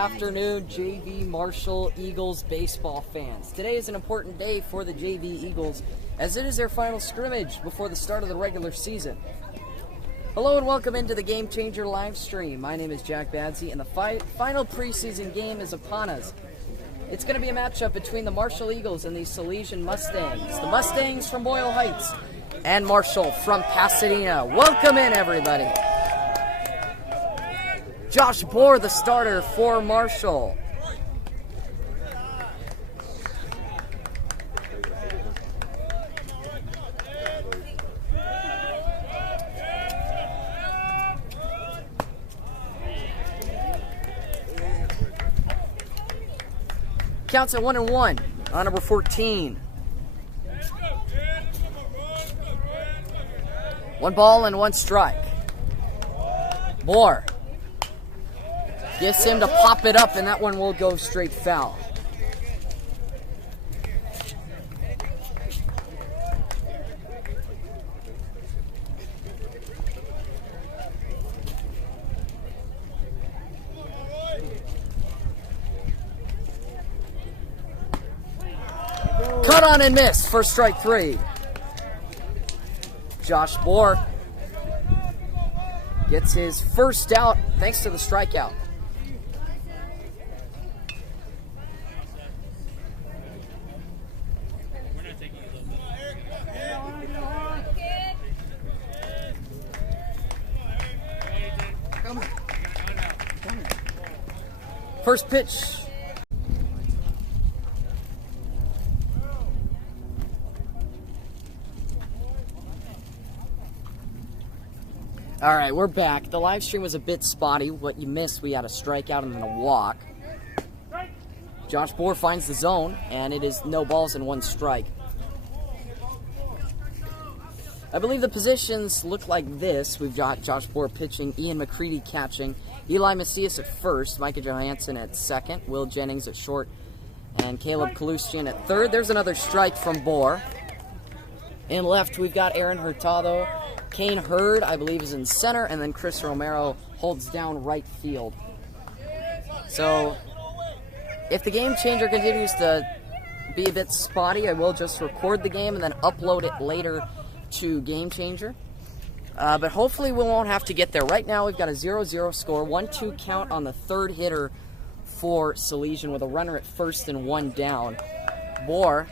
afternoon, JV Marshall Eagles baseball fans. Today is an important day for the JV Eagles as it is their final scrimmage before the start of the regular season. Hello and welcome into the Game Changer live stream. My name is Jack Badsey and the final preseason game is upon us. It's going to be a matchup between the Marshall Eagles and the Salesian Mustangs. The Mustangs from Boyle Heights and Marshall from Pasadena. Welcome in, everybody. Josh Bohr, the starter for Marshall. Counts at 1-1 on number 14. 1 ball and 1 strike. Bohr gets him to pop it up, and that one will go straight foul. Cut on and miss for strike 3. Josh Bohr gets his first out thanks to the strikeout. First pitch. All right, we're back. The live stream was a bit spotty. What you missed, we had a strikeout and then a walk. Josh Bohr finds the zone, and it is no balls and 1 strike. I believe the positions look like this. We've got Josh Bohr pitching, Ian McCready catching, Eli Macias at first, Micah Johansson at second, Will Jennings at short, and Caleb Kalustian at third. There's another strike from Bohr. In left, we've got Aaron Hurtado. Kane Hurd, I believe, is in center, and then Chris Romero holds down right field. So, if the Game Changer continues to be a bit spotty, I will just record the game and then upload it later to Game Changer. But hopefully we won't have to get there. Right now we've got a 0-0 score, 1-2 count on the third hitter for Salesian with a runner at first and 1 down. Bohr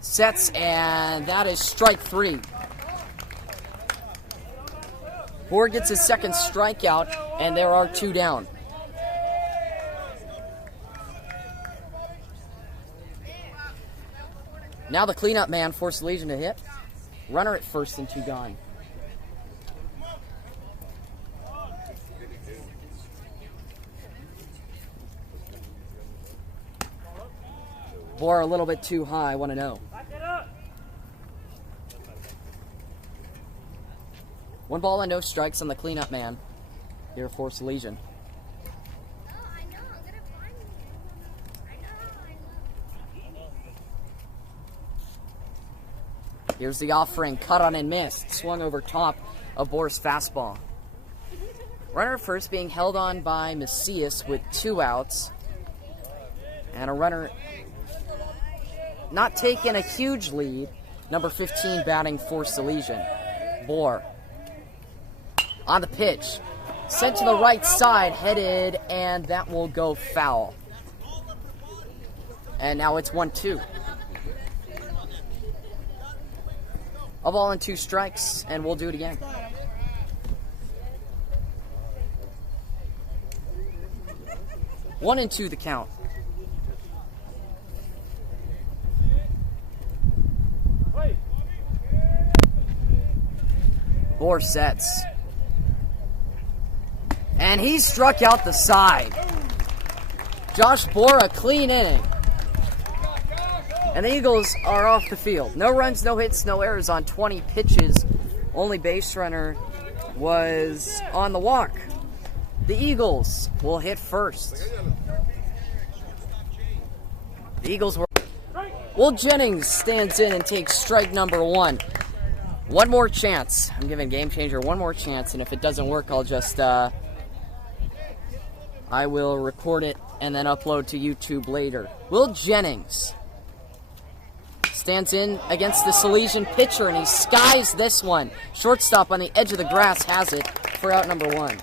sets, and that is strike 3. Bohr gets his second strikeout, and there are 2 down. Now the cleanup man for Salesian to hit. Runner at first and 2 gone. Bohr a little bit too high, 1-0. 1 ball and no strikes on the cleanup man here for Salesian. Here's the offering, cut on and missed. Swung over top of Bohr's fastball. Runner at first being held on by Macias with 2 outs. And a runner not taking a huge lead. Number 15 batting for Salesian. Bohr on the pitch. Sent to the right side, headed, and that will go foul. And now it's 1-2. A ball and 2 strikes, and we'll do it again. One and 2 the count. Bohr sets. And he struck out the side. Josh Bohr, a clean inning. And the Eagles are off the field. No runs, no hits, no errors on 20 pitches. Only base runner was on the walk. The Eagles will hit first. The Eagles were... Will Jennings stands in and takes strike number 1. One more chance. I'm giving Game Changer one more chance, and if it doesn't work, I'll just I will record it and then upload to YouTube later. Will Jennings stands in against the Salesian pitcher, and he skies this one. Shortstop on the edge of the grass has it for out number 1.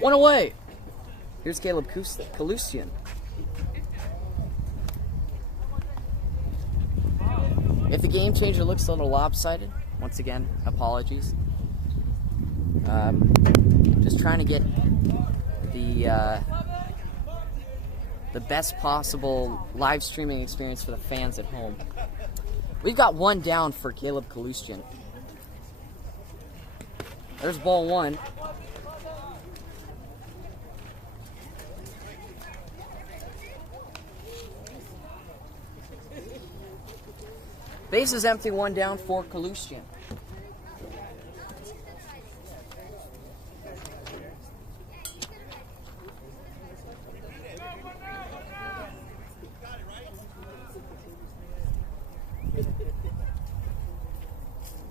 1 away. Here's Caleb Salesian. If the game changer looks a little lopsided, once again, apologies. Just trying to get the best possible live streaming experience for the fans at home. We've got 1 down for Caleb Salesian. There's ball 1. Base is empty, 1 down for Salesian.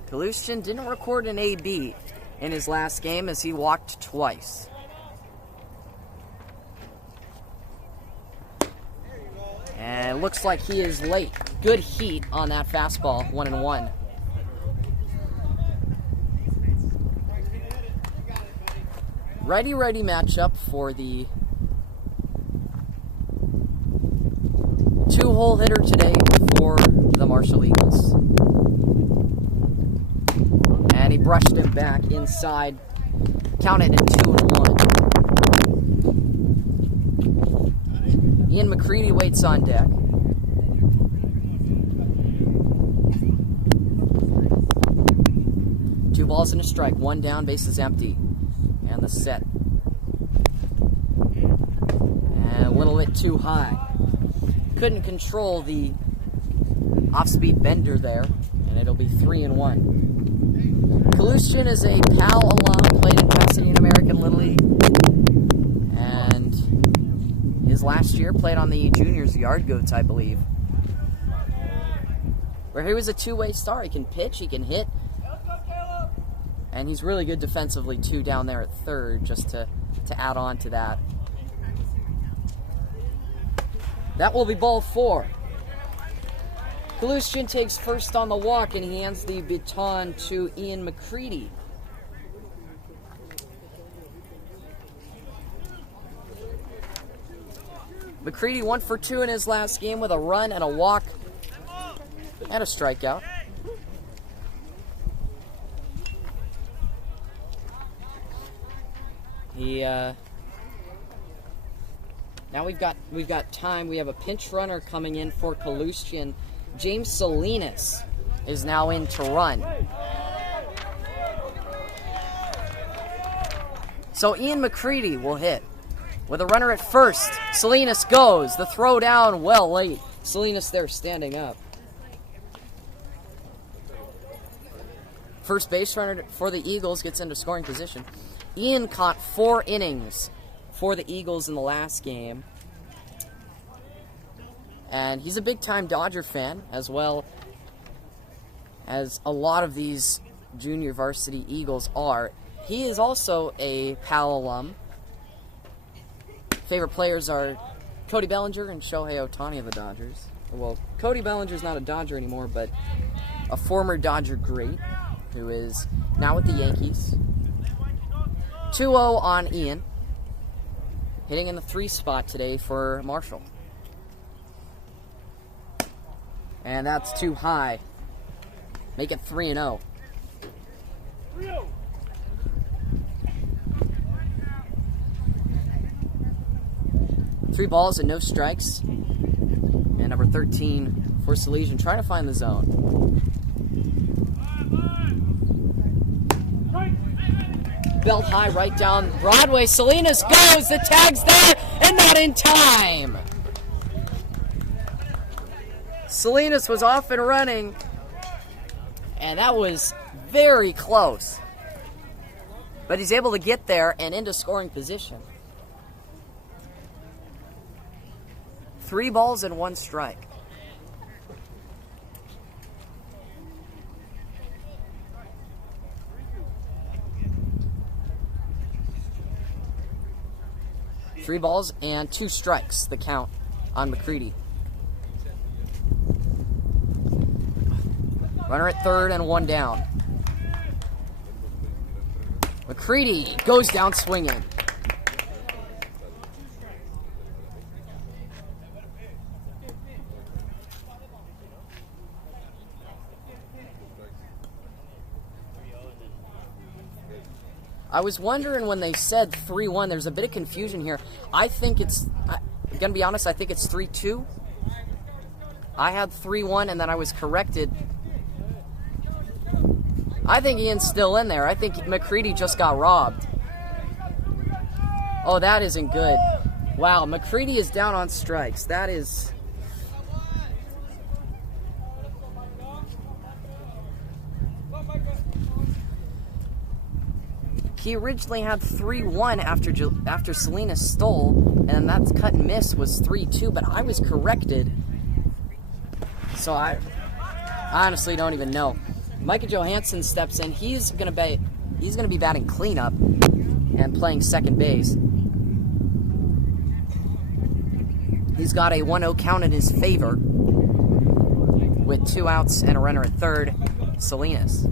Salesian didn't record an AB in his last game as he walked twice. And it looks like he is late. Good heat on that fastball, 1-1. Righty-righty matchup for the 2-hole hitter today for the Marshall Eagles. And he brushed him back inside. Counted at 2-1. Ian McCready waits on deck. Two balls and a strike. 1 down, base is empty. And the set. And a little bit too high. Couldn't control the off-speed bender there. And it'll be 3-1. Salesian is a PAL alum, played in Pasadena American Little League. And his last year played on the juniors Yard Goats, I believe. Where he was a two-way star. He can pitch, he can hit. And he's really good defensively, too, down there at third, just to add on to that. That will be ball 4. Salesian takes first on the walk, and he hands the baton to Ian McCready. McCready 1 for 2 in his last game with a run and a walk and a strikeout. Now we've got time. We have a pinch runner coming in for Salesian. James Salinas is now in to run. So Ian McCready will hit. With a runner at first, Salinas goes. The throw down well late. Salinas there standing up. First base runner for the Eagles gets into scoring position. Ian caught 4 innings for the Eagles in the last game. And he's a big-time Dodger fan, as well as a lot of these junior varsity Eagles are. He is also a PAL alum. Favorite players are Cody Bellinger and Shohei Ohtani of the Dodgers. Well, Cody Bellinger's not a Dodger anymore, but a former Dodger great who is now with the Yankees. 2-0 on Ian. Hitting in the 3 spot today for Marshall. And that's too high. Make it 3-0. 3 balls and no strikes. And number 13 for Salesian, trying to find the zone. Belt high right down Broadway. Salinas goes. The tag's there and not in time. Salinas was off and running, and that was very close. But he's able to get there and into scoring position. 3 balls and 1 strike. 3 balls and 2 strikes, the count on McCready. Runner at third and 1 down. McCready goes down swinging. I was wondering when they said 3-1, there's a bit of confusion here. I think I'm going to be honest, I think it's 3-2. I had 3-1 and then I was corrected. I think Ian's still in there. I think McCready just got robbed. Oh, that isn't good. Wow, McCready is down on strikes. That is... He originally had 3-1 after Salinas stole, and that cut and miss was 3-2, but I was corrected. So I honestly don't even know. Micah Johansson steps in. He's gonna be batting cleanup and playing second base. He's got a 1-0 count in his favor with 2 outs and a runner at third. Salinas.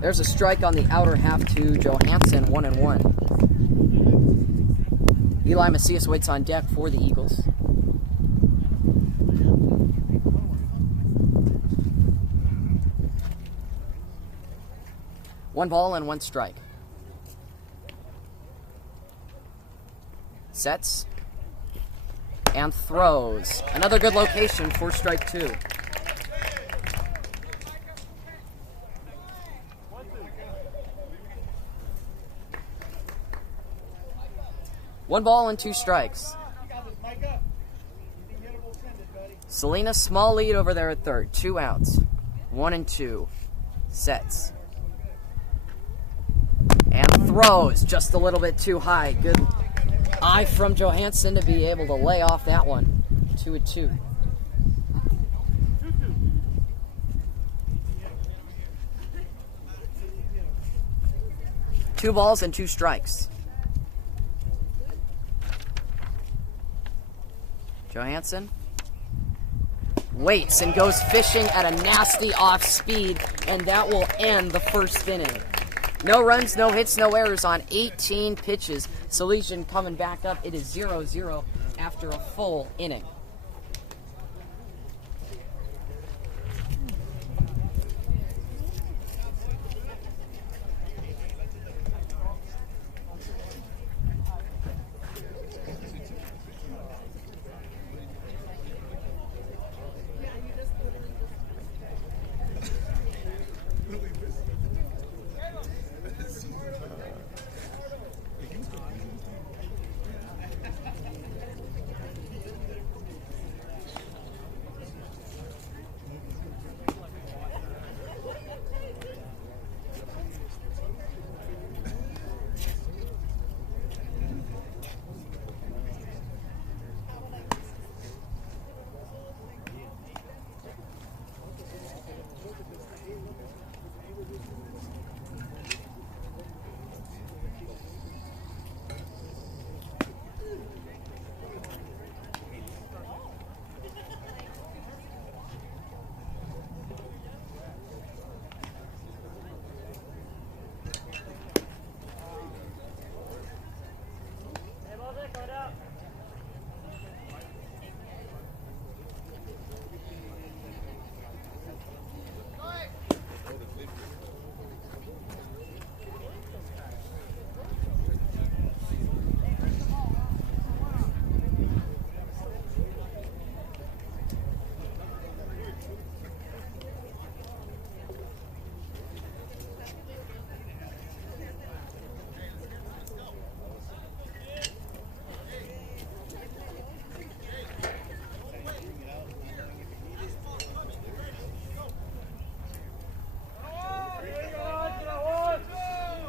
There's a strike on the outer half to Johansson, 1-1. Eli Macias waits on deck for the Eagles. One ball and 1 strike. Sets and throws. Another good location for strike 2. One ball and 2 strikes. Salinas, small lead over there at third. 2 outs. 1-2. Sets. And throws just a little bit too high. Good eye from Johansson to be able to lay off that one. 2-2. Two balls and 2 strikes. Johansson waits and goes fishing at a nasty off speed, and that will end the first inning. No runs, no hits, no errors on 18 pitches. Salesian coming back up. It is 0-0 after a full inning.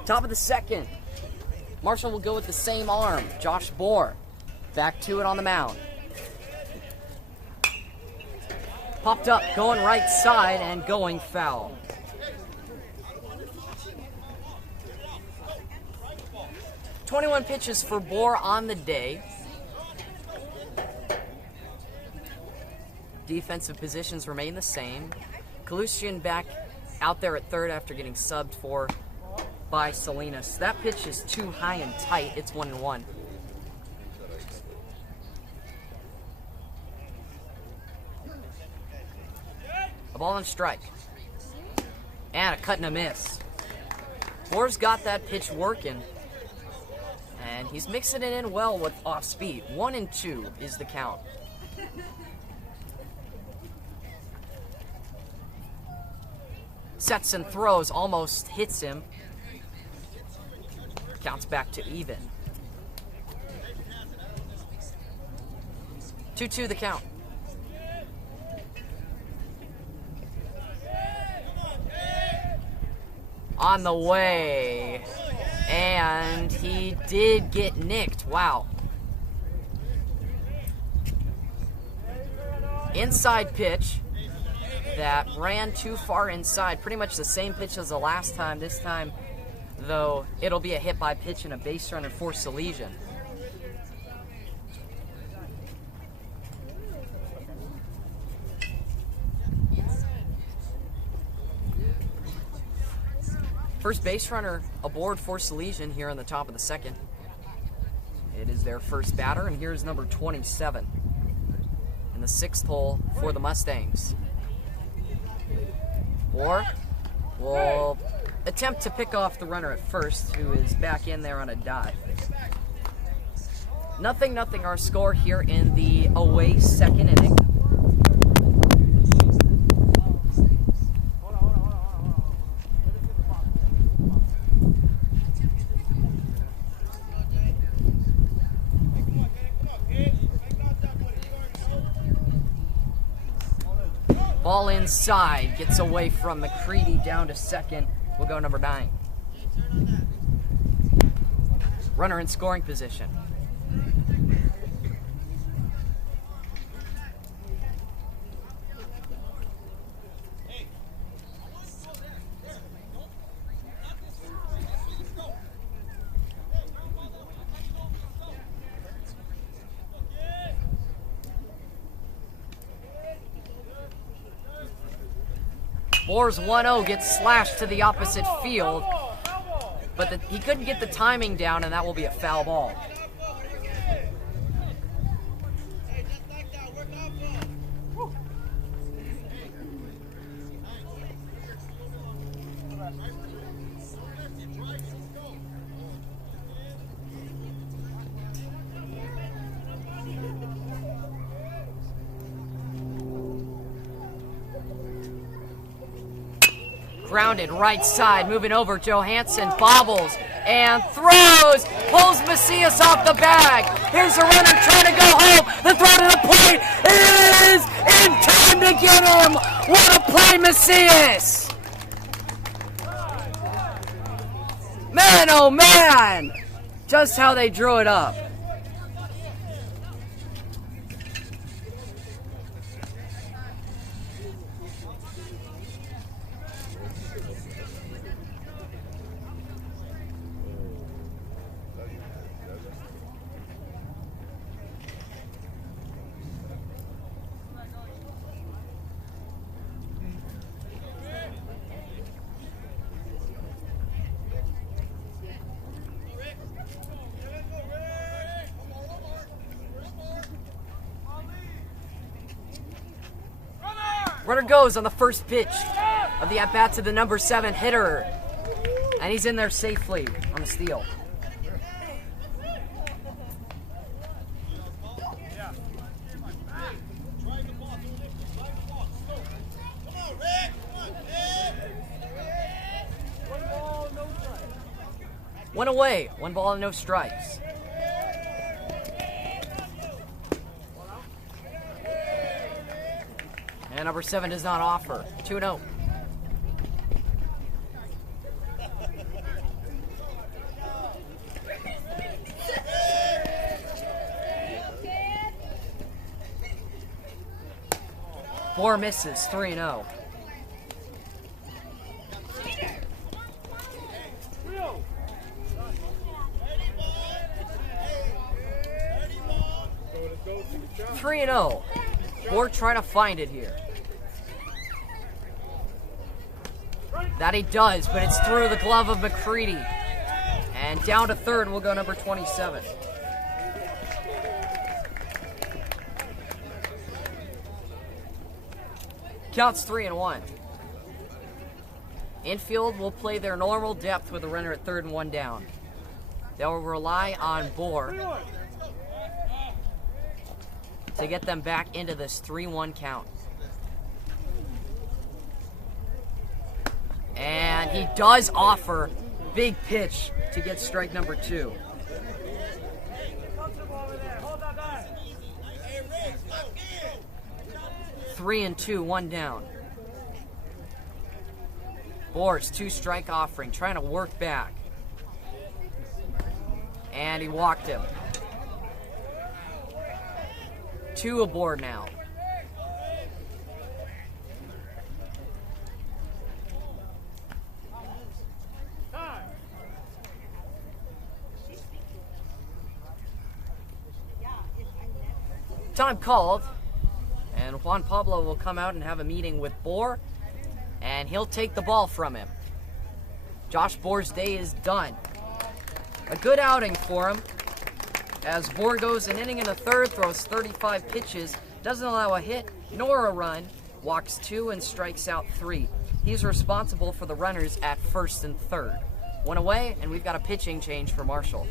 Top of the second. Marshall will go with the same arm. Josh Bohr back to it on the mound. Popped up, going right side and going foul. 21 pitches for Bohr on the day. Defensive positions remain the same. Salesian back out there at third after getting subbed for by Salinas. That pitch is too high and tight. It's 1-1. A ball and strike. And a cut and a miss. Bohr's got that pitch working. And he's mixing it in well with off speed. 1-2 is the count. Sets and throws, almost hits him. Counts back to even. 2-2 the count. On the way. And he did get nicked. Wow. Inside pitch that ran too far inside. Pretty much the same pitch as the last time. This time, though, it'll be a hit by pitch and a base runner for Salesian. First base runner aboard for Salesian here on the top of the second. It is their first batter, and here's number 27 in the 6th hole for the Mustangs. Bohr will attempt to pick off the runner at first, who is back in there on a dive. 0-0 our score here in the away second inning. Ball inside, gets away from McCready down to second. We'll go number 9. Runner in scoring position. Bohr's 1-0 gets slashed to the opposite field, but he couldn't get the timing down, and that will be a foul ball. Grounded right side, moving over. Johansson bobbles and throws, pulls Macias off the bag. Here's a runner trying to go home. The throw to the plate is in time to get him. What a play, Macias! Man, oh man! Just how they drew it up. Runner goes on the first pitch of the at-bat to the number 7 hitter. And he's in there safely on the steal. One away, 1 ball and no strikes. And number 7 does not offer. 2-0. Bohr misses. 3-0. 3-0. Bohr trying to find it here. That he does, but it's through the glove of McCready. And down to third will go number 27. Counts 3-1. Infield will play their normal depth with a runner at third and one down. They'll rely on Bohr to get them back into this 3-1 count. And he does offer big pitch to get strike number 2. Three and two, one down. Bohr's 2-strike offering, trying to work back. And he walked him. 2 aboard now. Time called, and Juan Pablo will come out and have a meeting with Bohr, and he'll take the ball from him. Josh Bohr's day is done. A good outing for him, as Bohr goes an inning and a third, throws 35 pitches, doesn't allow a hit nor a run, walks 2 and strikes out 3. He's responsible for the runners at first and third. 1 away, and we've got a pitching change for Marshall.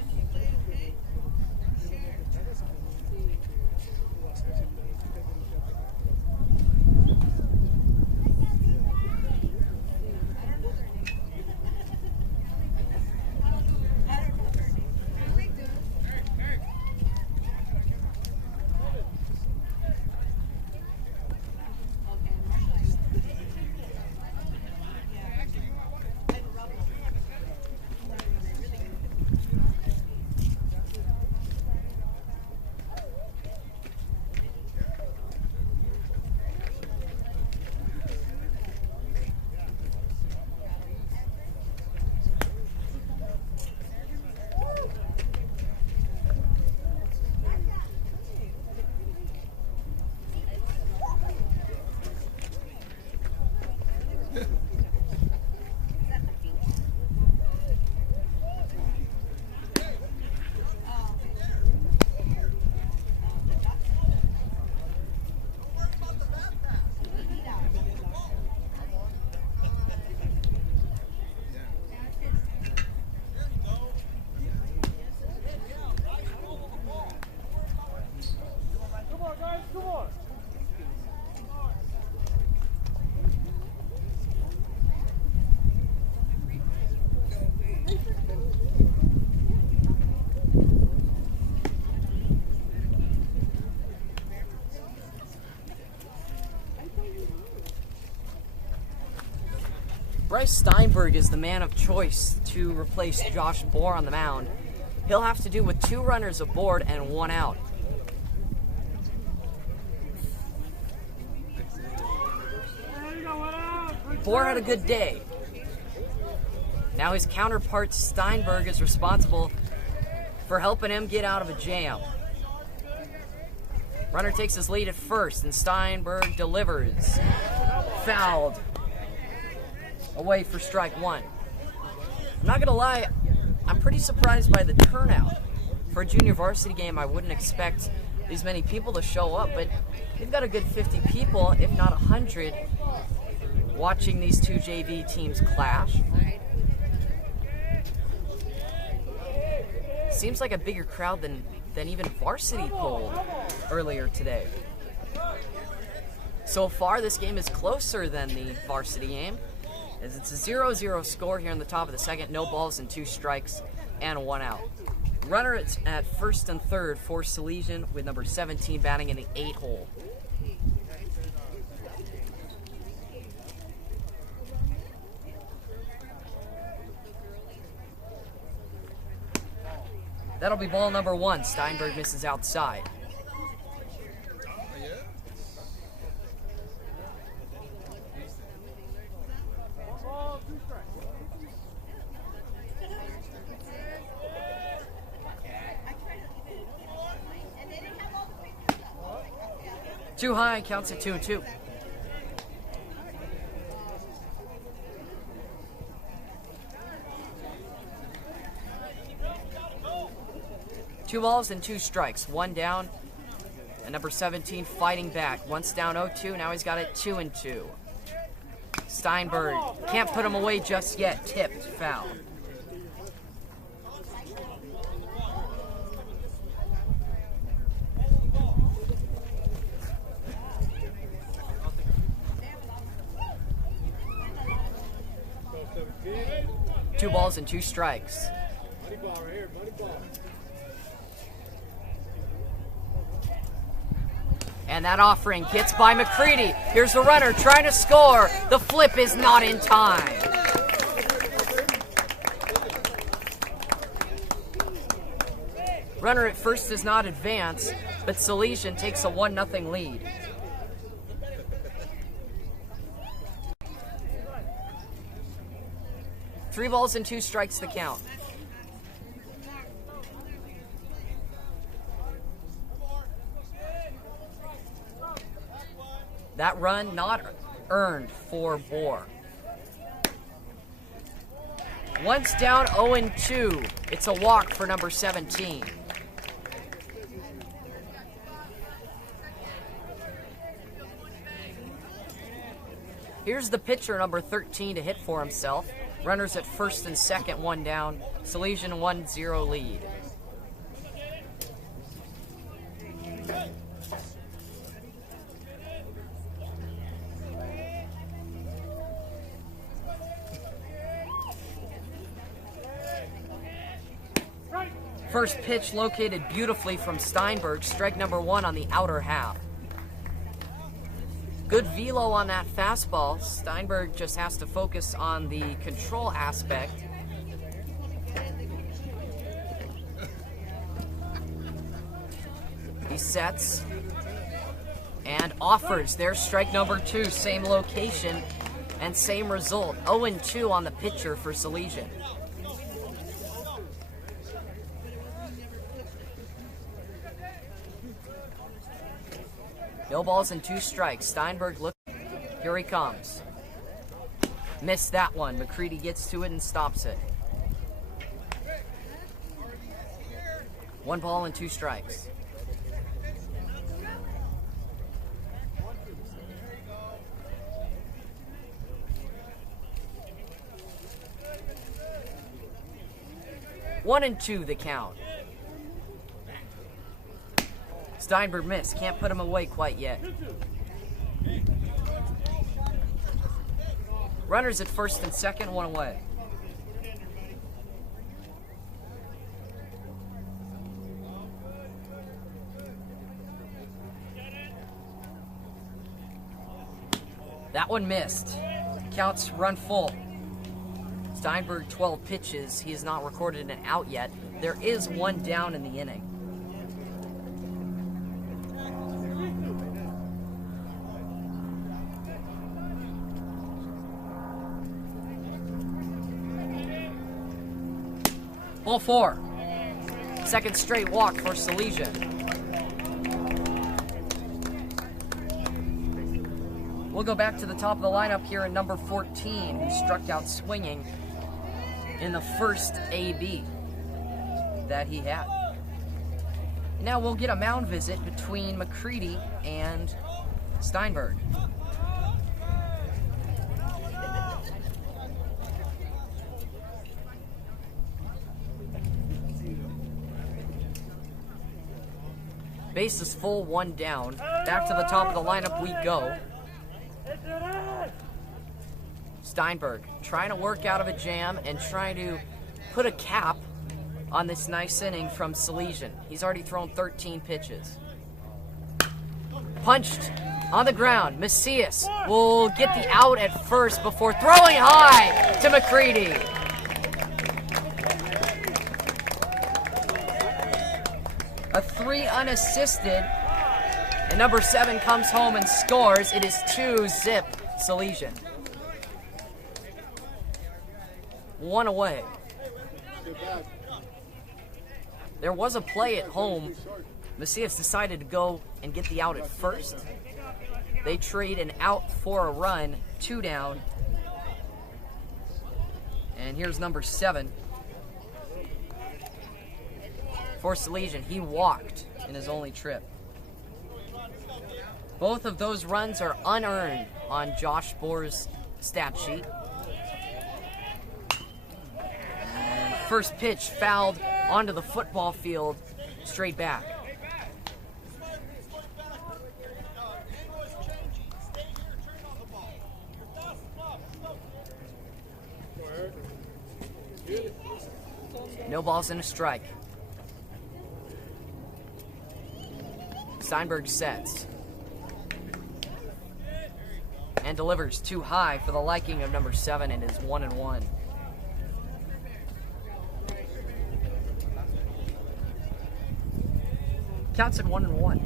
Bryce Steinberg is the man of choice to replace Josh Bohr on the mound. He'll have to do with 2 runners aboard and 1 out. Bohr had a good day. Now his counterpart Steinberg is responsible for helping him get out of a jam. Runner takes his lead at first, and Steinberg delivers. Fouled. Away for strike 1. I'm not gonna lie, I'm pretty surprised by the turnout. For a junior varsity game, I wouldn't expect these many people to show up, but we've got a good 50 people, if not 100, watching these 2 JV teams clash. Seems like a bigger crowd than even varsity polled earlier today. So far, this game is closer than the varsity game, as it's a 0-0 score here in the top of the second. No balls and 2 strikes and 1 out. Runner at first and third for Salesian with number 17 batting in the 8 hole. That'll be ball number 1. Steinberg misses outside. Too high, counts at 2-2. Two balls and 2 strikes. 1 down. And number 17 fighting back. Once down 0-2. Now he's got it 2-2. Steinberg can't put him away just yet. Tipped. Foul. Two balls and 2 strikes. And that offering gets by McCready. Here's the runner trying to score. The flip is not in time. Runner at first does not advance, but Salesian takes a 1-0 lead. Three balls and 2 strikes the count. That run not earned for Bohr. Once down 0-2, it's a walk for number 17. Here's the pitcher, number 13, to hit for himself. Runners at first and second, 1 down. Salesian 1-0 lead. First pitch located beautifully from Steinberg. Strike number 1 on the outer half. Good velo on that fastball. Steinberg just has to focus on the control aspect. He sets and offers. There's strike number 2. Same location and same result. 0-2 on the pitcher for Salesian. No balls and 2 strikes. Steinberg look. Here he comes. Missed that one. McCready gets to it and stops it. 1 ball and 2 strikes. One and 2 the count. Steinberg missed. Can't put him away quite yet. Runners at first and second, 1 away. That one missed. Counts run full. Steinberg 12 pitches. He has not recorded an out yet. There is 1 down in the inning. Ball 4. Second straight walk for Salesian. We'll go back to the top of the lineup here in number 14, who struck out swinging in the first AB that he had. Now we'll get a mound visit between McCready and Steinberg. Base is full, 1 down. Back to the top of the lineup we go. Steinberg trying to work out of a jam and trying to put a cap on this nice inning from Salesian. He's already thrown 13 pitches. Punched on the ground. Macias will get the out at first before throwing high to McCready. A 3 unassisted, and number 7 comes home and scores. It is 2-0 Salesian. 1 away. There was a play at home Macias decided to go and get the out at first. They trade an out for a run, 2 down. And here's number 7. For Salesian, he walked in his only trip. Both of those runs are unearned on Josh Bohr's stat sheet. And first pitch fouled onto the football field, straight back. No balls and a strike. Steinberg sets. And delivers too high for the liking of number 7 and is 1-1. Counts at 1-1.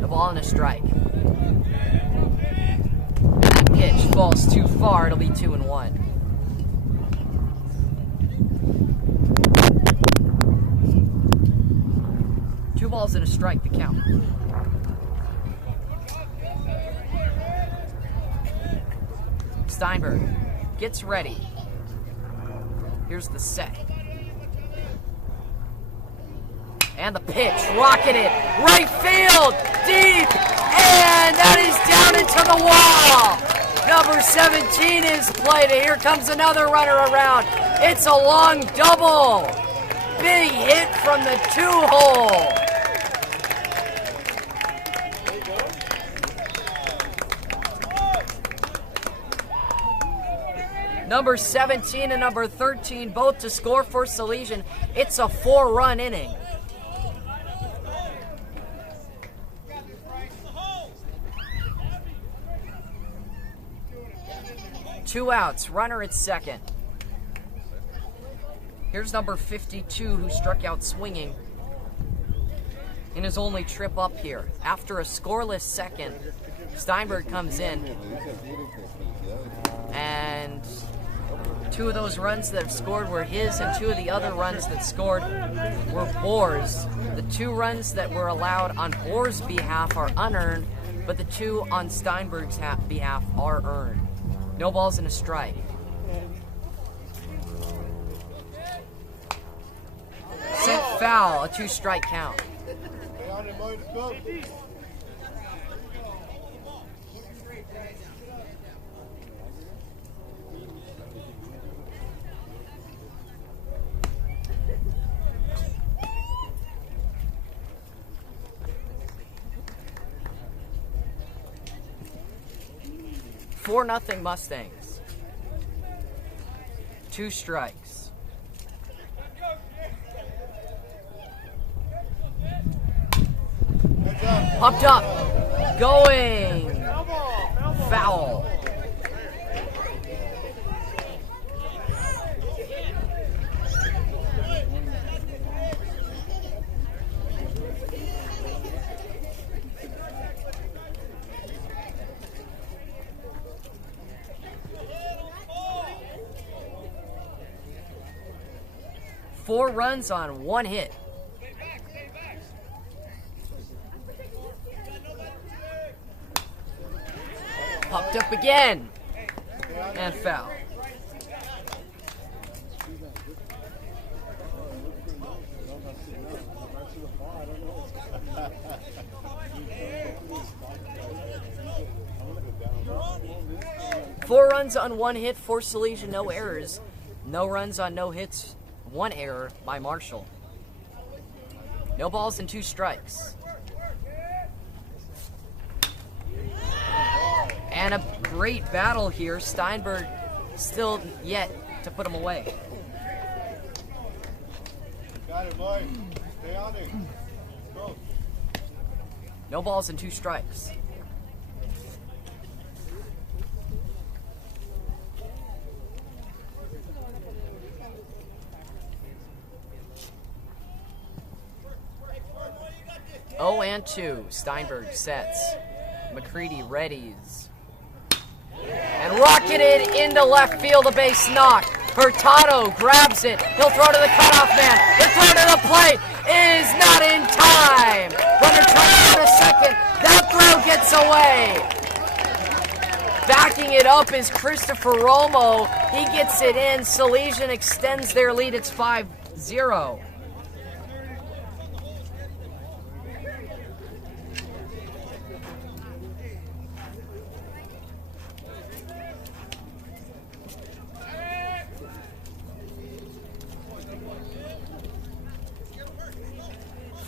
The ball and a strike. That pitch falls too far. It'll be 2-1. Two balls and a strike to count. Steinberg gets ready. Here's the set. And the pitch, rocketed, right field, deep, and that is down into the wall. Number 17 is played, and here comes another runner around. It's a long double. Big hit from the 2-hole. Number 17 and number 13 both to score for Salesian. It's a 4-run inning. Two outs, runner at second. Here's number 52 who struck out swinging in his only trip up here. After a scoreless second, Steinberg comes in, and 2 of those runs that have scored were his, and 2 of the other runs that scored were Bohr's. The 2 runs that were allowed on Bohr's behalf are unearned, but the 2 on Steinberg's behalf are earned. No balls and a strike. Sent foul, a 2-strike count. 4-0 Mustangs. 2 strikes. Popped up. Going. Foul. Four runs on 1 hit. Popped up again. And foul. Four runs on 1 hit for Salesian, no errors. No runs on no hits. 1 error by Marshall. No balls and 2 strikes. And a great battle here. Steinberg still yet to put him away. Got it, boy. Stay on it. Go. No balls and 2 strikes. Oh, and 2. Steinberg sets. McCready readies. And rocketed into left field, a base knock. Hurtado grabs it. He'll throw to the cutoff man. The throw to the plate is not in time. Runner trying to go to second. That throw gets away. Backing it up is Christopher Romo. He gets it in. Salesian extends their lead. It's 5-0.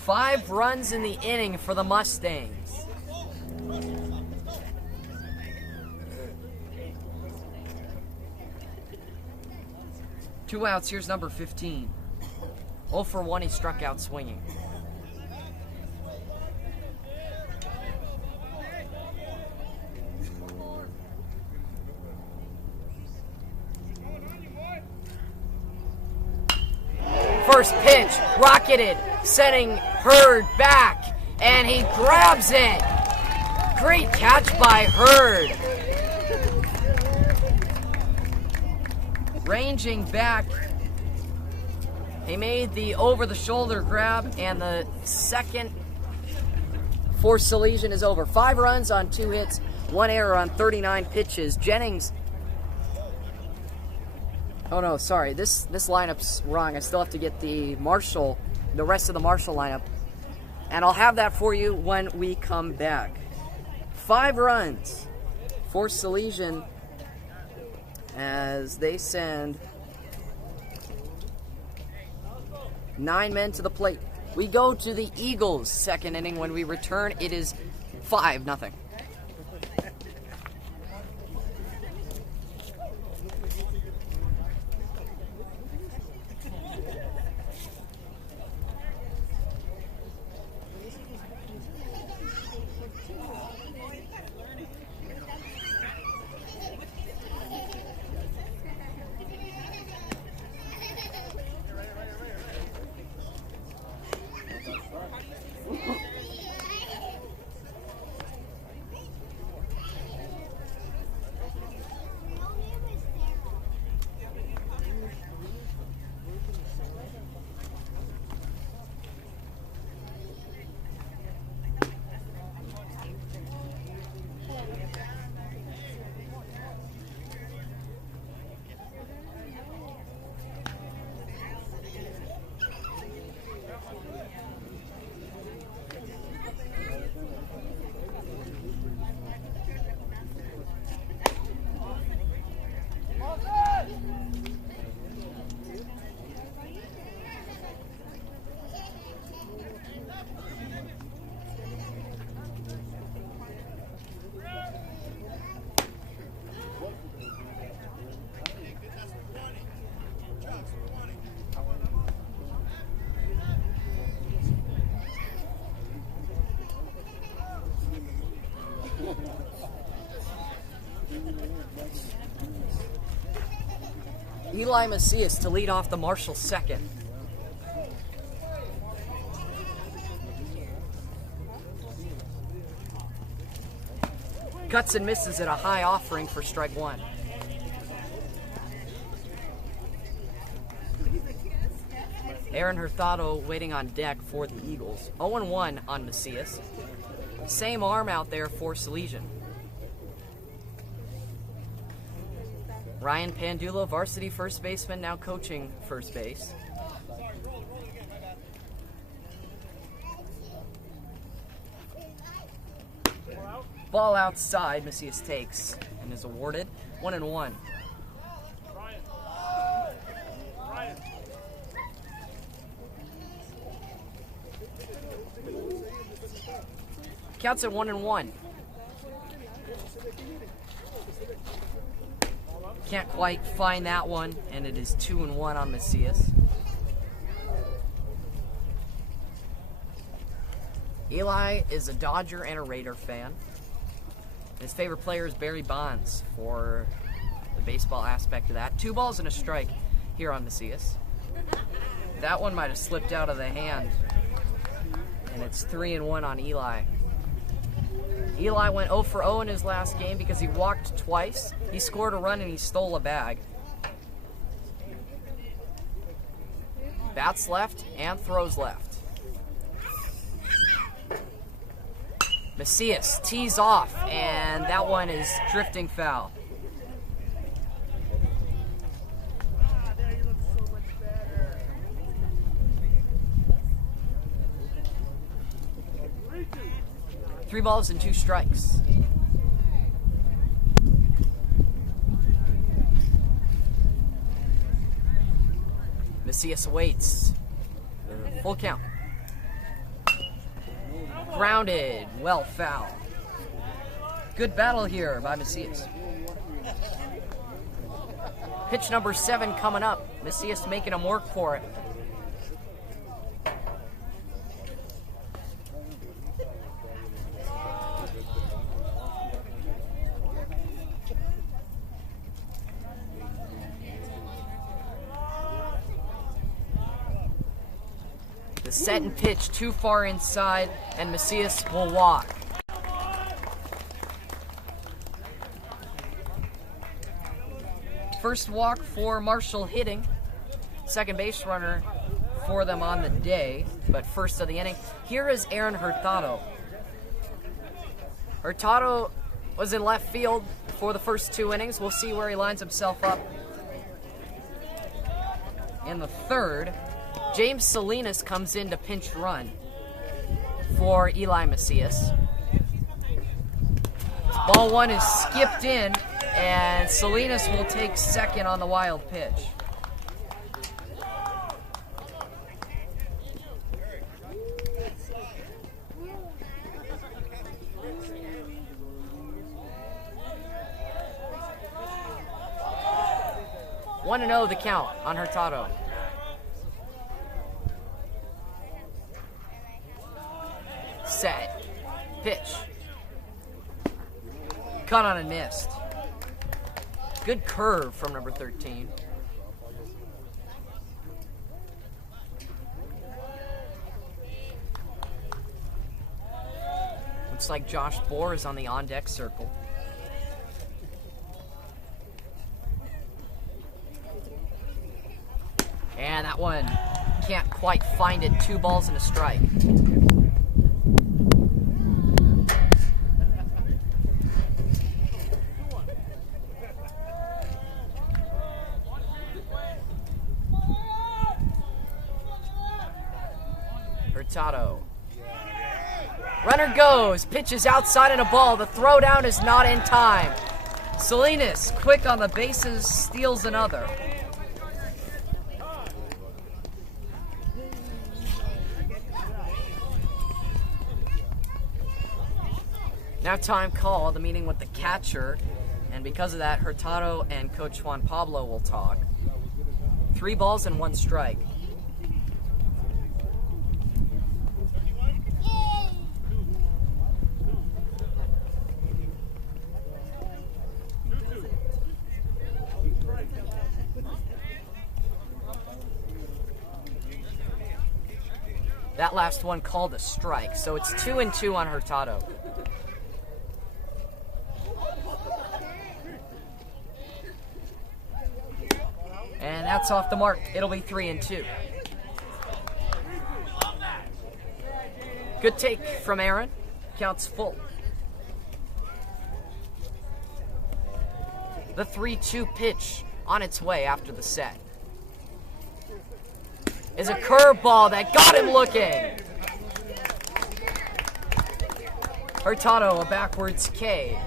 Five runs in the inning for the Mustangs. Two outs, here's number 15. 0 for 1, he struck out swinging. First pitch, rocketed, sending Hurd back, and he grabs it. Great catch by Hurd. Ranging back, he made the over-the-shoulder grab, and the second for Salesian is over. 5 runs on 2 hits, 1 error on 39 pitches. Jennings, oh no, sorry, this lineup's wrong. I still have to get the rest of the Marshall lineup, and I'll have that for you when we come back. 5 runs for Salesian as they send 9 men to the plate. We go to the Eagles' second inning. When we return, it is 5-0. Eli Macias to lead off the Marshall second. Cuts and misses at a high offering for strike 1. Aaron Hurtado waiting on deck for the Eagles. 0-1 on Macias. Same arm out there for Salesian. Ryan Pandula, varsity first baseman, now coaching first base. Ball outside, Macias takes and is awarded 1-1. Counts at 1-1. Can't quite find that one, and it is 2-1 on Macias. Eli is a Dodger and a Raider fan. His favorite player is Barry Bonds for the baseball aspect of that. 2 balls and a strike here on Macias. That one might have slipped out of the hand, and it's 3-1 on Eli. Eli went 0 for 0 in his last game because he walked twice, he scored a run, and he stole a bag. Bats left and throws left. Macias tees off, and that one is drifting foul. Three balls and 2 strikes. Macias waits. Full count. Grounded. Well foul. Good battle here by Macias. Pitch number 7 coming up. Macias making him work for it. The set and pitch too far inside, and Macias will walk. First walk for Marshall hitting. Second base runner for them on the day, but first of the inning. Here is Aaron Hurtado. Hurtado was in left field for the first 2 innings. We'll see where he lines himself up in the third. James Salinas comes in to pinch run for Eli Macias. Ball 1 is skipped in, and Salinas will take second on the wild pitch. One and 0 the count on Hurtado. Set. Pitch. Cut on and missed. Good curve from number 13. Looks like Josh Bohr is on the on-deck circle. And that one can't quite find it. 2 balls and a strike. Hurtado. Runner goes, pitches outside and a ball. The throw down is not in time. Salinas, quick on the bases, steals another. Now time call, the meeting with the catcher, and because of that, Hurtado and Coach Juan Pablo will talk. 3 balls and 1 strike. That last one called a strike, so it's 2 and 2 on Hurtado. And that's off the mark. It'll be 3 and 2. Good take from Aaron. Counts full. The 3-2 pitch on its way after the set is a curveball that got him looking. Hurtado, a backwards K.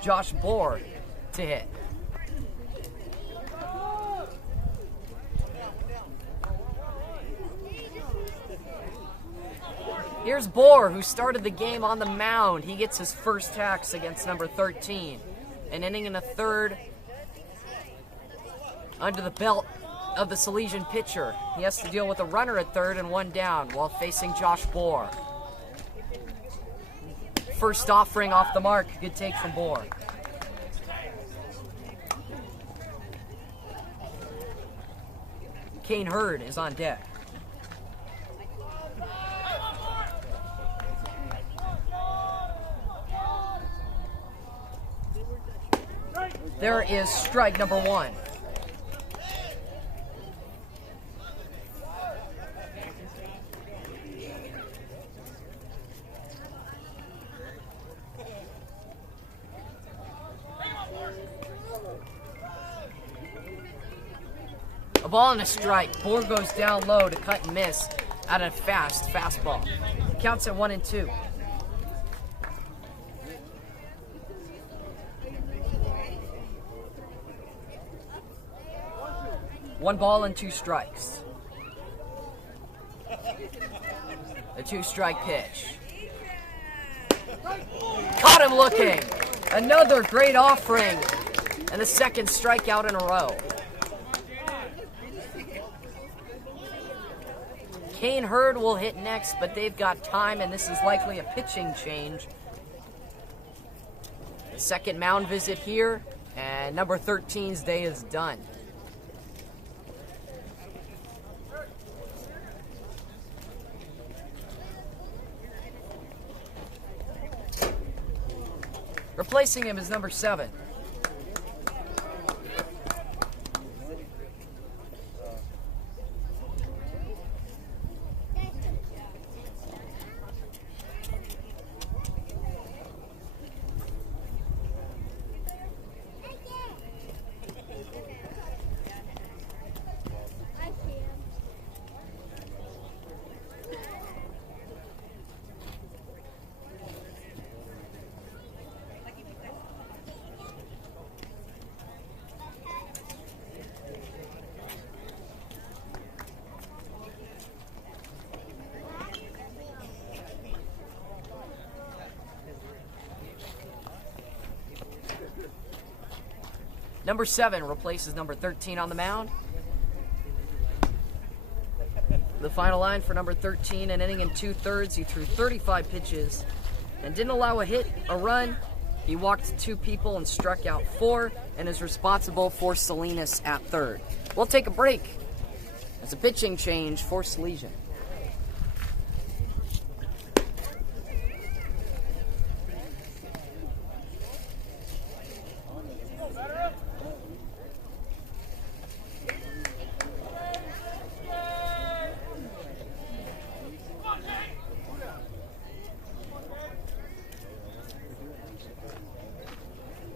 Josh Bohr to hit. Here's Bohr, who started the game on the mound. He gets his first tax against number 13. An inning and a third under the belt of the Salesian pitcher. He has to deal with a runner at third and 1 down while facing Josh Bohr. First offering off the mark. Good take from Bohr. Kane Hurd is on deck. There is strike number 1. ball and a strike. Bohr goes down low to cut and miss at a fastball. Counts at 1-2. One ball and 2 strikes. The 2-strike pitch. Caught him looking. Another great offering. And the second strikeout in a row. Kane Hurd will hit next, but they've got time, and this is likely a pitching change. The second mound visit here, and number 13's day is done. Replacing him is number 7. Number 7 replaces number 13 on the mound. The final line for number 13, an inning and 2/3. He threw 35 pitches and didn't allow a hit, a run. He walked 2 people and struck out 4 and is responsible for Salinas at third. We'll take a break. It's a pitching change for Salesian.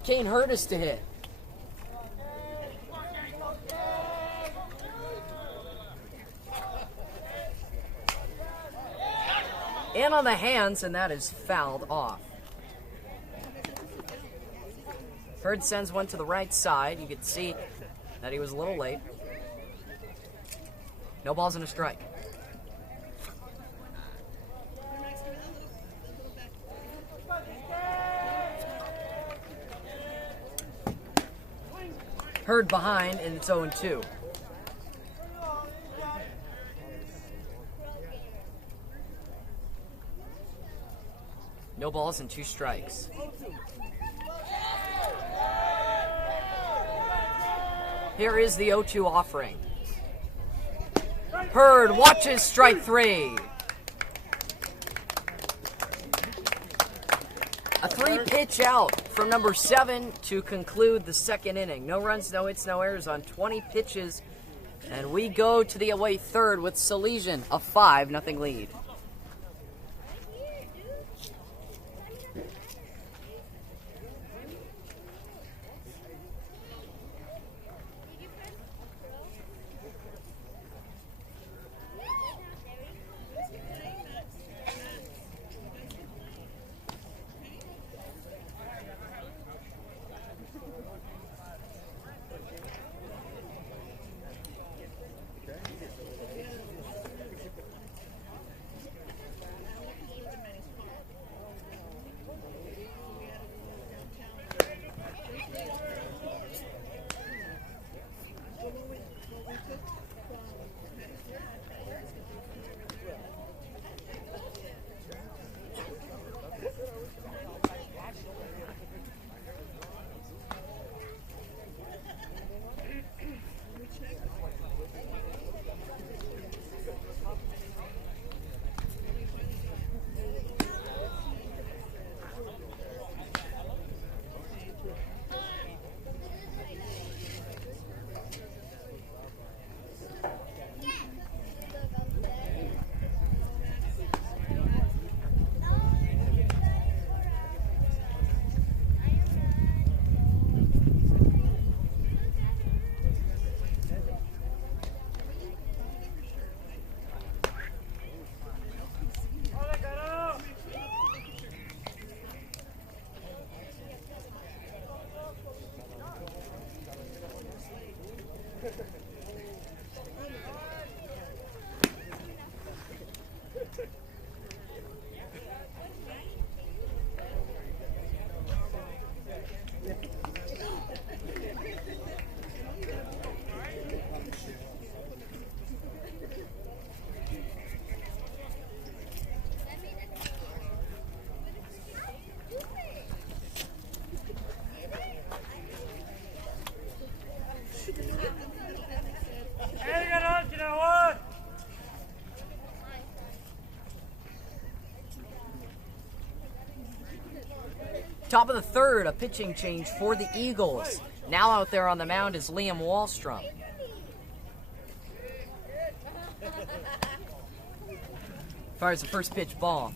Kane Hurd is to hit. And on the hands, and that is fouled off. Hurd sends one to the right side. You could see that he was a little late. No balls and a strike. Hurd behind, and it's 0-2. No balls and 2 strikes. Here is the 0-2 offering. Hurd watches strike 3. A 3-pitch out from number 7 to conclude the second inning. No runs, no hits, no errors on 20 pitches. And we go to the away third with Salesian, a 5-0 lead. Top of the third, a pitching change for the Eagles. Now out there on the mound is Liam Wallstrom. Fires the first pitch ball.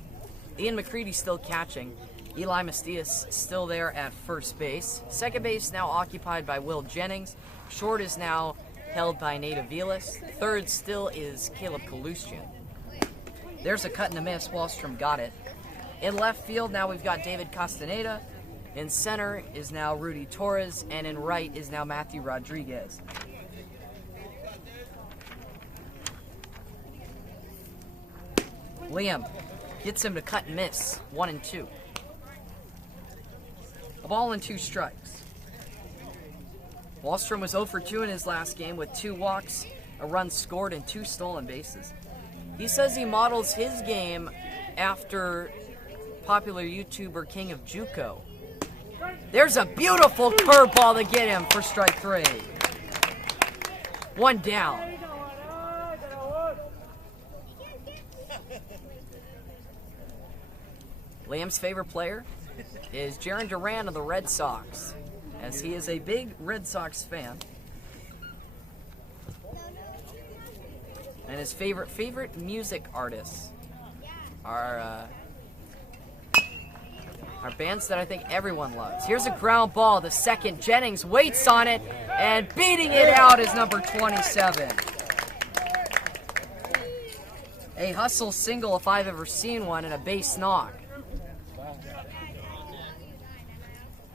Ian McCready still catching. Eli Mastias still there at first base. Second base now occupied by Will Jennings. Short is now held by Nate Aviles. Third still is Caleb Kalustian. There's a cut and a miss. Wallstrom got it. In left field now we've got David Castaneda. In center is now Rudy Torres. And in right is now Matthew Rodriguez. Liam gets him to cut and miss. 1-2. A ball and 2 strikes. Wallstrom was 0 for 2 in his last game with 2 walks, a run scored, and 2 stolen bases. He says he models his game after popular YouTuber King of Juco. There's a beautiful curveball to get him for strike 3. 1 down. Liam's favorite player is Jarren Duran of the Red Sox, as he is a big Red Sox fan. And his favorite music artists are bands that I think everyone loves. Here's a ground ball, the second. Jennings waits on it, and beating it out is number 27. A hustle single if I've ever seen one, and a base knock.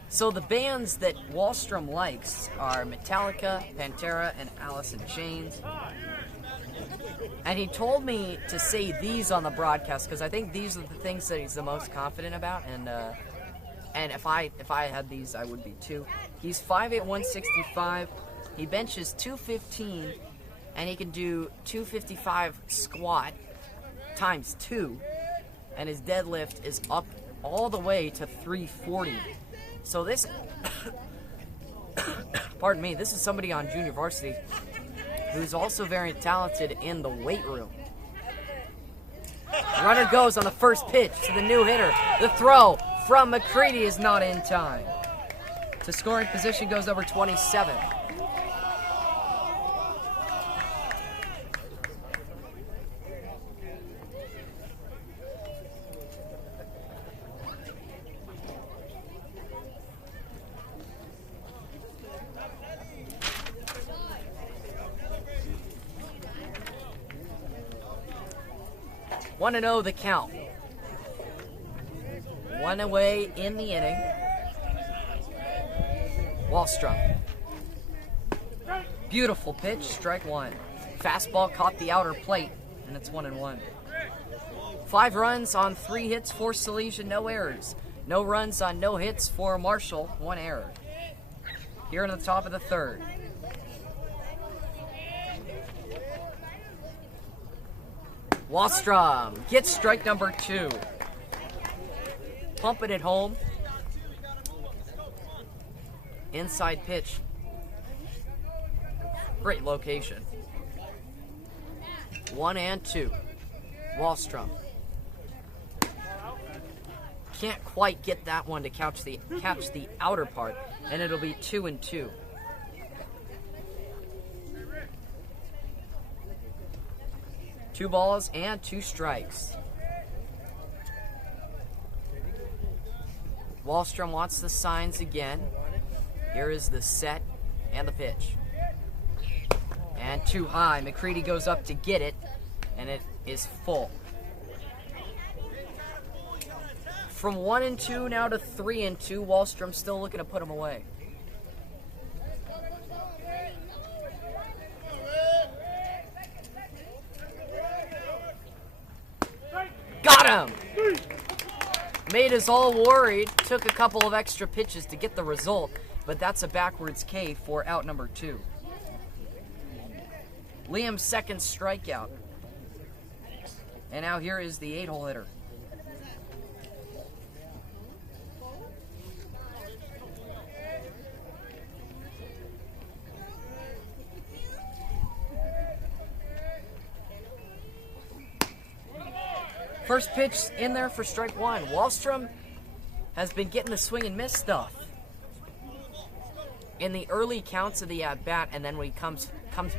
So the bands that Wallstrom likes are Metallica, Pantera, and Alice in Chains. And he told me to say these on the broadcast because I think these are the things that he's the most confident about. And if I had these, I would be too. He's 5'8", 165. He benches 215, and he can do 255 squat times 2. And his deadlift is up all the way to 340. So this, pardon me, this is somebody on junior varsity who's also very talented in the weight room. Runner goes on the first pitch to the new hitter. The throw from McCready is not in time. To scoring position goes number 27. One to know the count. One away in the inning. Wallstrom. Beautiful pitch, strike 1. Fastball caught the outer plate, and it's 1-1. 5 runs on 3 hits for Salesian, no errors. No runs on no hits for Marshall, 1 error. Here in the top of the third. Wallstrom gets strike number 2. Pumping it home. Inside pitch. Great location. 1-2. Wallstrom. Can't quite get that one to catch the outer part, and it'll be 2-2. Two balls and 2 strikes. Wallstrom wants the signs again. Here is the set and the pitch. And too high. McCready goes up to get it, and it is full. From 1-2 now to 3-2. Wallstrom still looking to put him away. Got him! Made us all worried. Took a couple of extra pitches to get the result, but that's a backwards K for out number 2. Liam's second strikeout. And now here is the 8-hole hitter. First pitch in there for strike 1. Wallstrom has been getting the swing and miss stuff in the early counts of the at-bat, and then when he comes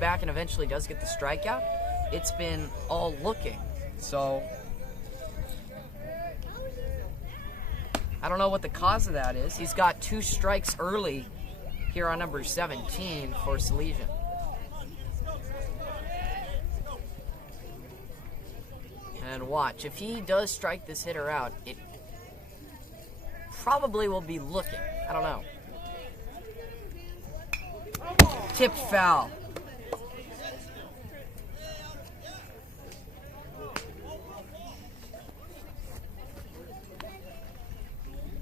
back and eventually does get the strikeout, it's been all looking. So I don't know what the cause of that is. He's got 2 strikes early here on number 17 for Salesian. And watch, if he does strike this hitter out, it probably will be looking. I don't know. Tip foul.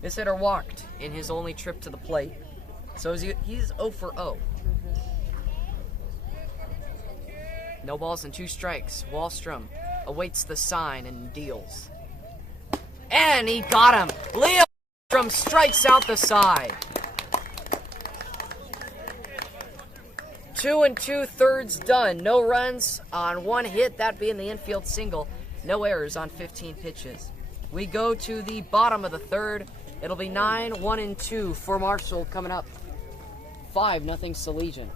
This hitter walked in his only trip to the plate, so he's 0 for 0. No balls and 2 strikes. Wallstrom awaits the sign and deals. And he got him. Leo Wallstrom strikes out the side. 2 2/3 done. No runs on 1 hit, that being the infield single. No errors on 15 pitches. We go to the bottom of the 3rd. It'll be 9-1-2 for Marshall coming up. 5-0 Salesian.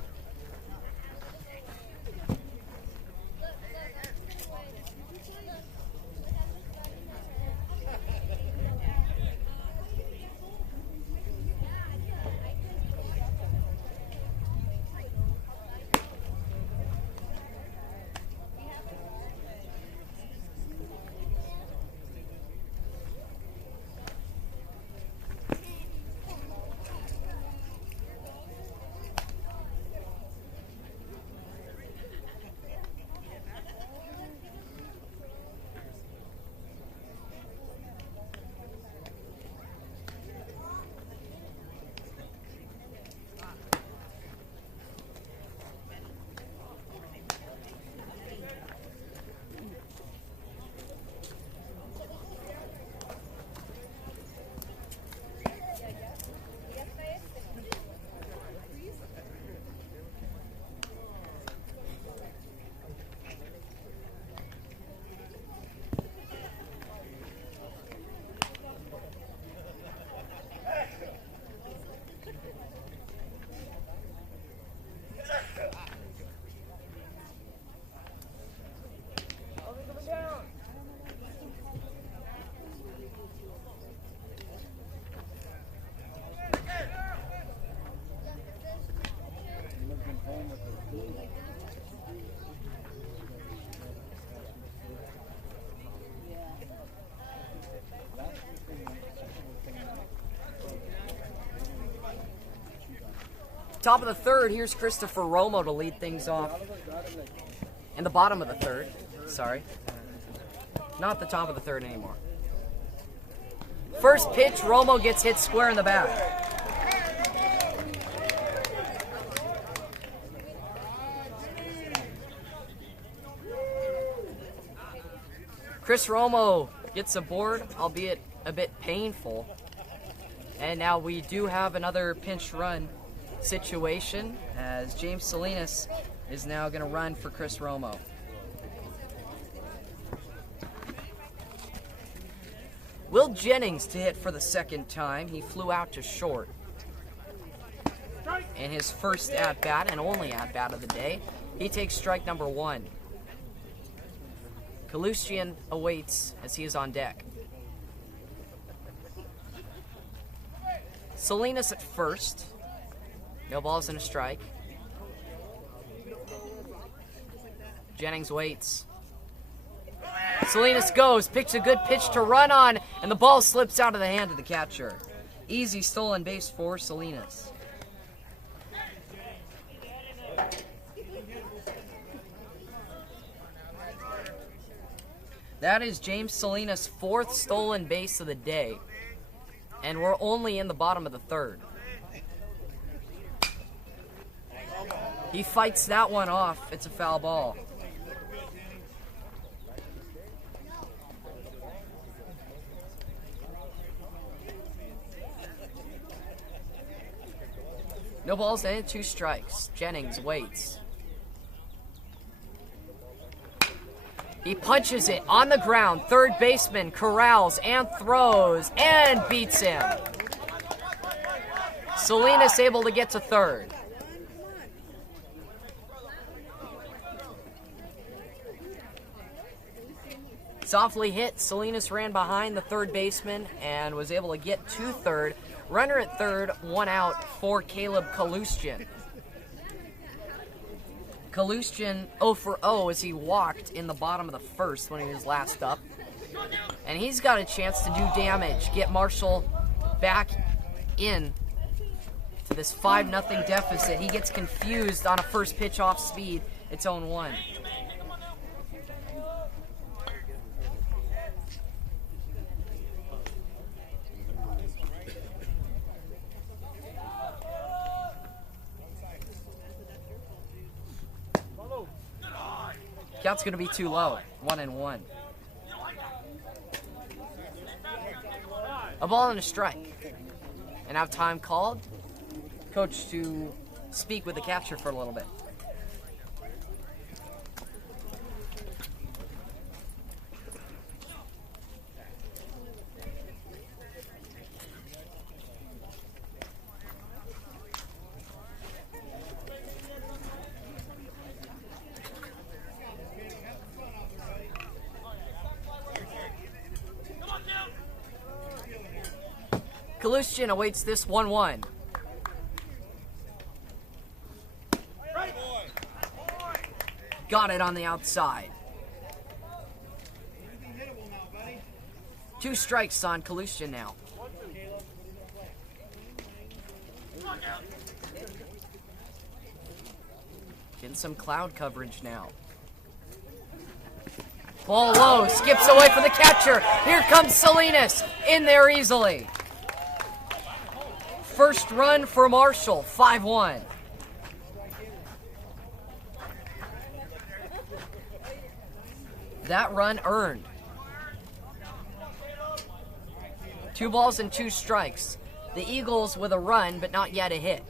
Top of the 3rd, here's Christopher Romo to lead things off. In the bottom of the 3rd, sorry. Not the top of the 3rd anymore. First pitch, Romo gets hit square in the back. Chris Romo gets aboard, albeit a bit painful. And now we do have another pinch run situation as James Salinas is now going to run for Chris Romo. Will Jennings to hit for the 2nd time. He flew out to short in his first at-bat and only at-bat of the day. He takes strike number 1. Salesian awaits as he is on deck. Salinas at first. No balls and a strike. Jennings waits. Salinas goes, picks a good pitch to run on, and the ball slips out of the hand of the catcher. Easy stolen base for Salinas. That is James Salinas' 4th stolen base of the day, and we're only in the bottom of the 3rd. He fights that one off. It's a foul ball. No balls and 2 strikes. Jennings waits. He punches it on the ground. Third baseman corrals and throws and beats him. Salinas able to get to third. Softly hit, Salinas ran behind the third baseman and was able to get to third. Runner at third, 1 out for Caleb Kalustian. Kalustian 0 for 0 as he walked in the bottom of the first when he was last up. And he's got a chance to do damage, get Marshall back in to this 5-0 deficit. He gets confused on a first pitch off speed. It's 0-1. Count's going to be too low. 1-1. A ball and a strike. And have time called. Coach to speak with the catcher for a little bit. Kalustian awaits this 1-1. Got it on the outside. 2 strikes on Kalustian now. Getting some cloud coverage now. Ball low, skips away from the catcher. Here comes Salinas, in there easily. First run for Marshall, 5-1. That run earned. 2 balls and 2 strikes. The Eagles with a run, but not yet a hit.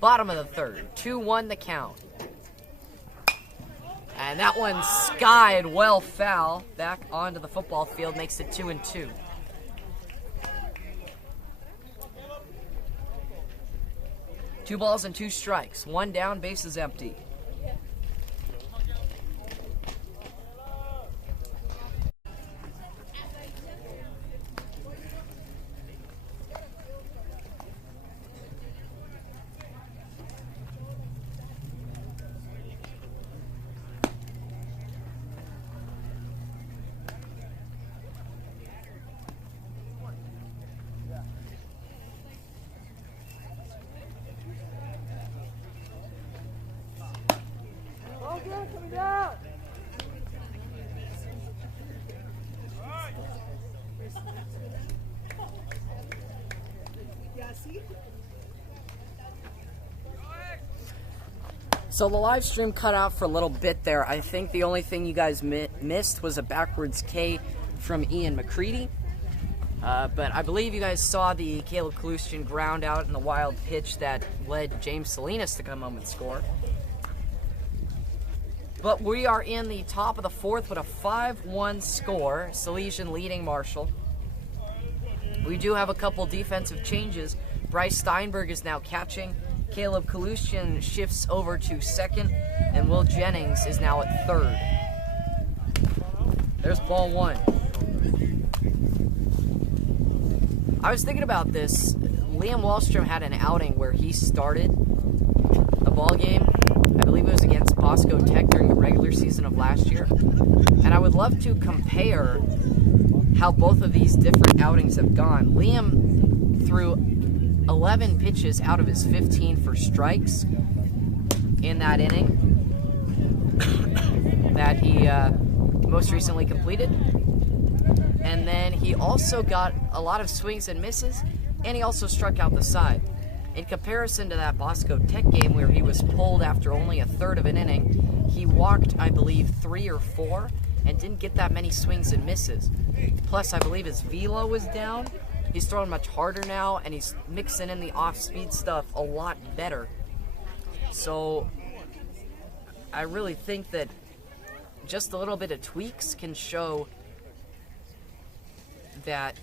Bottom of the third, 2-1 the count. And that one skied well foul. Back onto the football field, makes it 2-2. Two balls and 2 strikes. 1 down, bases empty. Coming down. So the live stream cut out for a little bit there. I think the only thing you guys missed was a backwards K from Ian McCready. But I believe you guys saw the Caleb Kalustian ground out in the wild pitch that led James Salinas to come home and score. But we are in the top of the fourth with a 5-1 score. Salesian leading Marshall. We do have a couple defensive changes. Bryce Steinberg is now catching. Caleb Kalustian shifts over to second. And Will Jennings is now at third. There's ball 1. I was thinking about this. Liam Wallstrom had an outing where he started a ball game. I believe it was against Bosco Tech during the regular season of last year. And I would love to compare how both of these different outings have gone. Liam threw 11 pitches out of his 15 for strikes in that inning that he most recently completed. And then he also got a lot of swings and misses, and he also struck out the side. In comparison to that Bosco Tech game where he was pulled after only a third of an inning, he walked, I believe, 3 or 4 and didn't get that many swings and misses. Plus, I believe his velo was down. He's throwing much harder now, and he's mixing in the off-speed stuff a lot better So I really think that just a little bit of tweaks can show that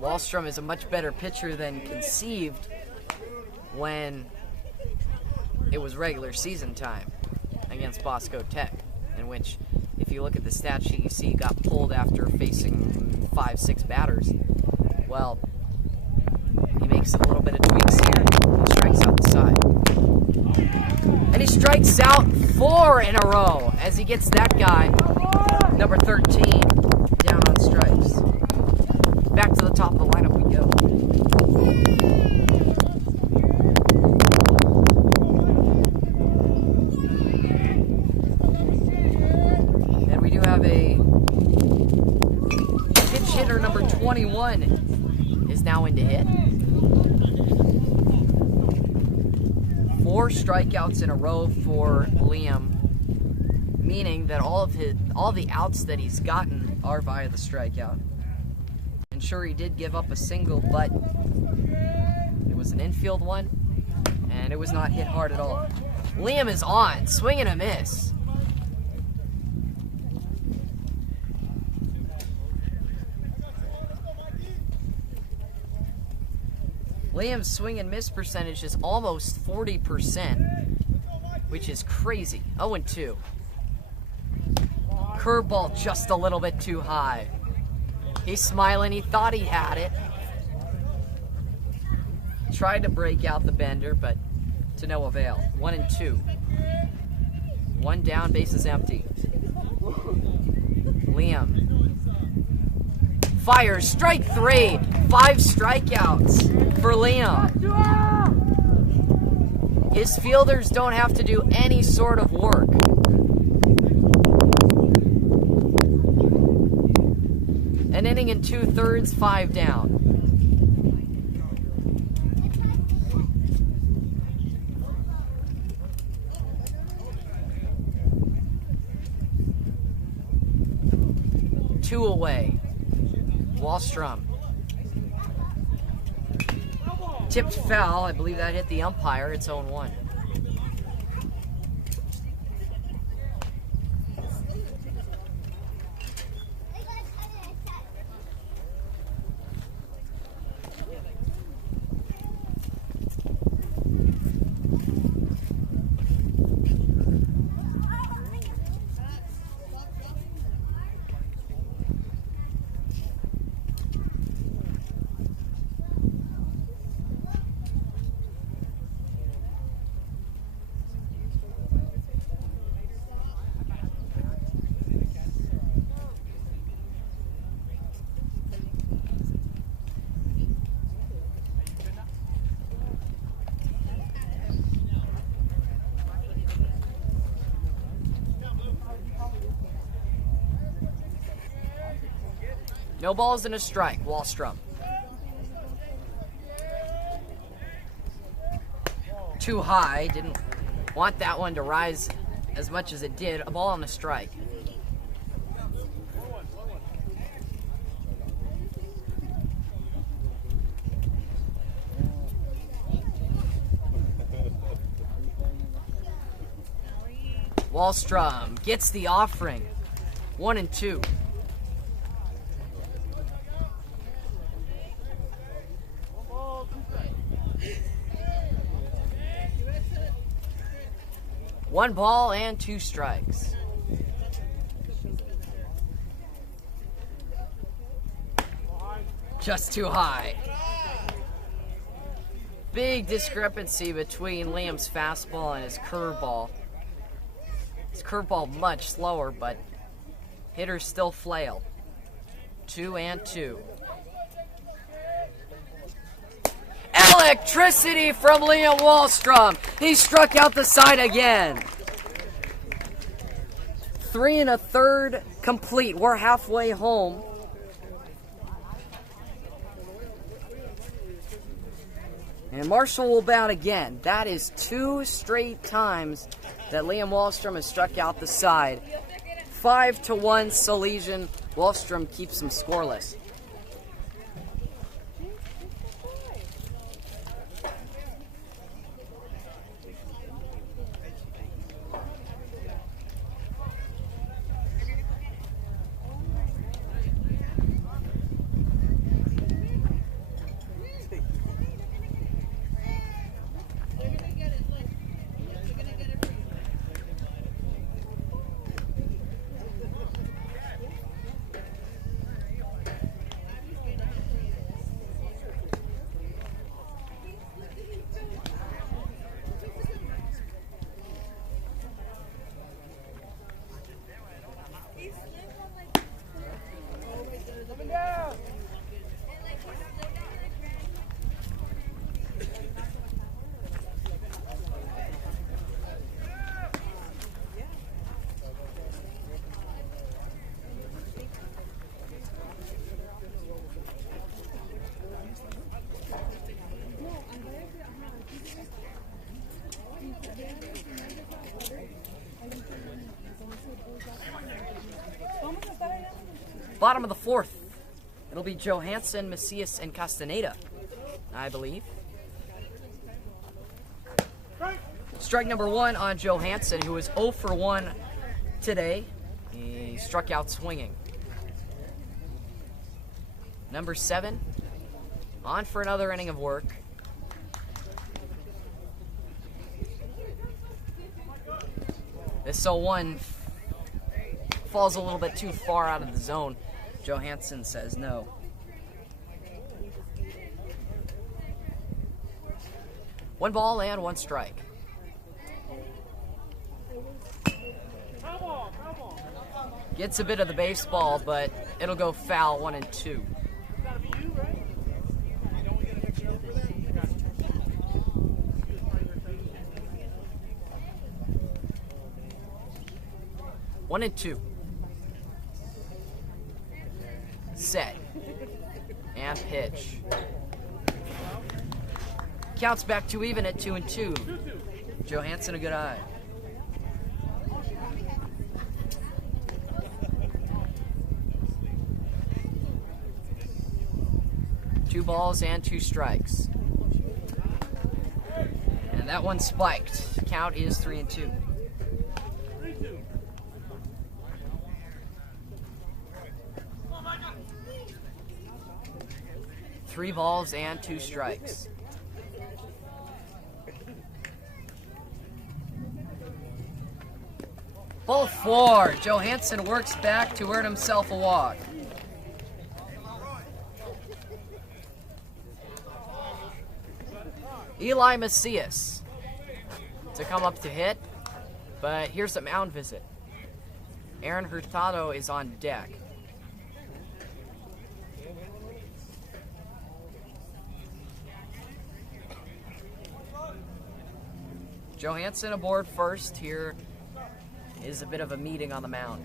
Wallstrom is a much better pitcher than conceived when it was regular season time against Bosco Tech, in which, if you look at the stat sheet, you see he got pulled after facing 5-6 batters. Well, he makes a little bit of tweaks here and strikes out the side. And he strikes out 4 in a row as he gets that guy, number 13, down on strikes. Back to the top of the lineup we go. And we do have a pitch hitter, number 21, is now in to hit. 4 strikeouts in a row for Liam, meaning that all the outs that he's gotten are via the strikeout. And sure, he did give up a single, but it was an infield one, and it was not hit hard at all. Liam is on, swing and a miss. Liam's swing and miss percentage is almost 40%, which is crazy. 0-2. Curveball just a little bit too high. He's smiling. He thought he had it. Tried to break out the bender, but to no avail. 1-2. 1 down, bases empty. Liam fires, strike 3. 5 strikeouts for Liam. His fielders don't have to do any sort of work. An inning and 2/3, 5 down. Two away. Wallstrom. Tipped foul. I believe that hit the umpire. It's 0-1. No balls and a strike, Wallstrom. Too high, didn't want that one to rise as much as it did. A ball and a strike. Wallstrom gets the offering. 1-2. One ball and 2 strikes. Just too high. Big discrepancy between Liam's fastball and his curveball. His curveball much slower, but hitters still flail. 2-2. Electricity from Liam Wallstrom. He struck out the side again. 3 1/3 complete. We're halfway home. And Marshall will bat again. That is 2 straight times that Liam Wallstrom has struck out the side. 5-1 Salesian. Wallstrom keeps him scoreless. Bottom of the fourth. It'll be Johansson, Macias, and Castaneda, I believe. Strike number 1 on Johansson, who is 0 for 1 today. He struck out swinging. Number 7, on for another inning of work. This 0-1 falls a little bit too far out of the zone. Johansson says no. One ball and one strike. Gets a bit of the baseball, but it'll go foul, 1-2. One and two. Set. And pitch. Counts back to even at 2-2. Johansson a good eye. Two balls and two strikes. And that one spiked. Count is 3-2. Three balls and two strikes. Ball 4. Johansson works back to earn himself a walk. Eli Macias to come up to hit, but here's a mound visit. Aaron Hurtado is on deck. Johansson aboard first. Here is a bit of a meeting on the mound.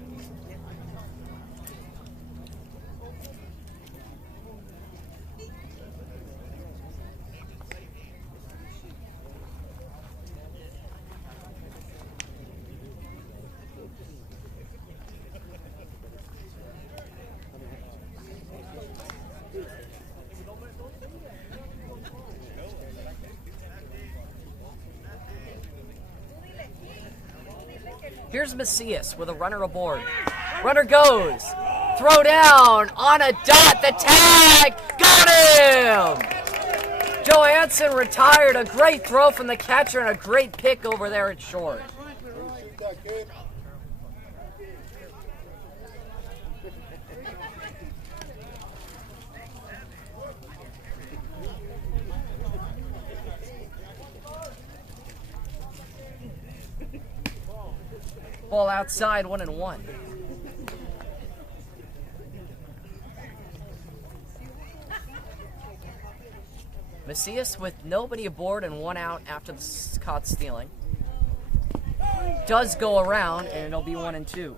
Here's Macias with a runner aboard. Runner goes. Throw down on a dot. The tag. Got him! Johansson retired. A great throw from the catcher and a great pick over there at short. Ball outside, 1-1. Macias with nobody aboard and one out after the caught stealing. Does go around, and it'll be 1-2.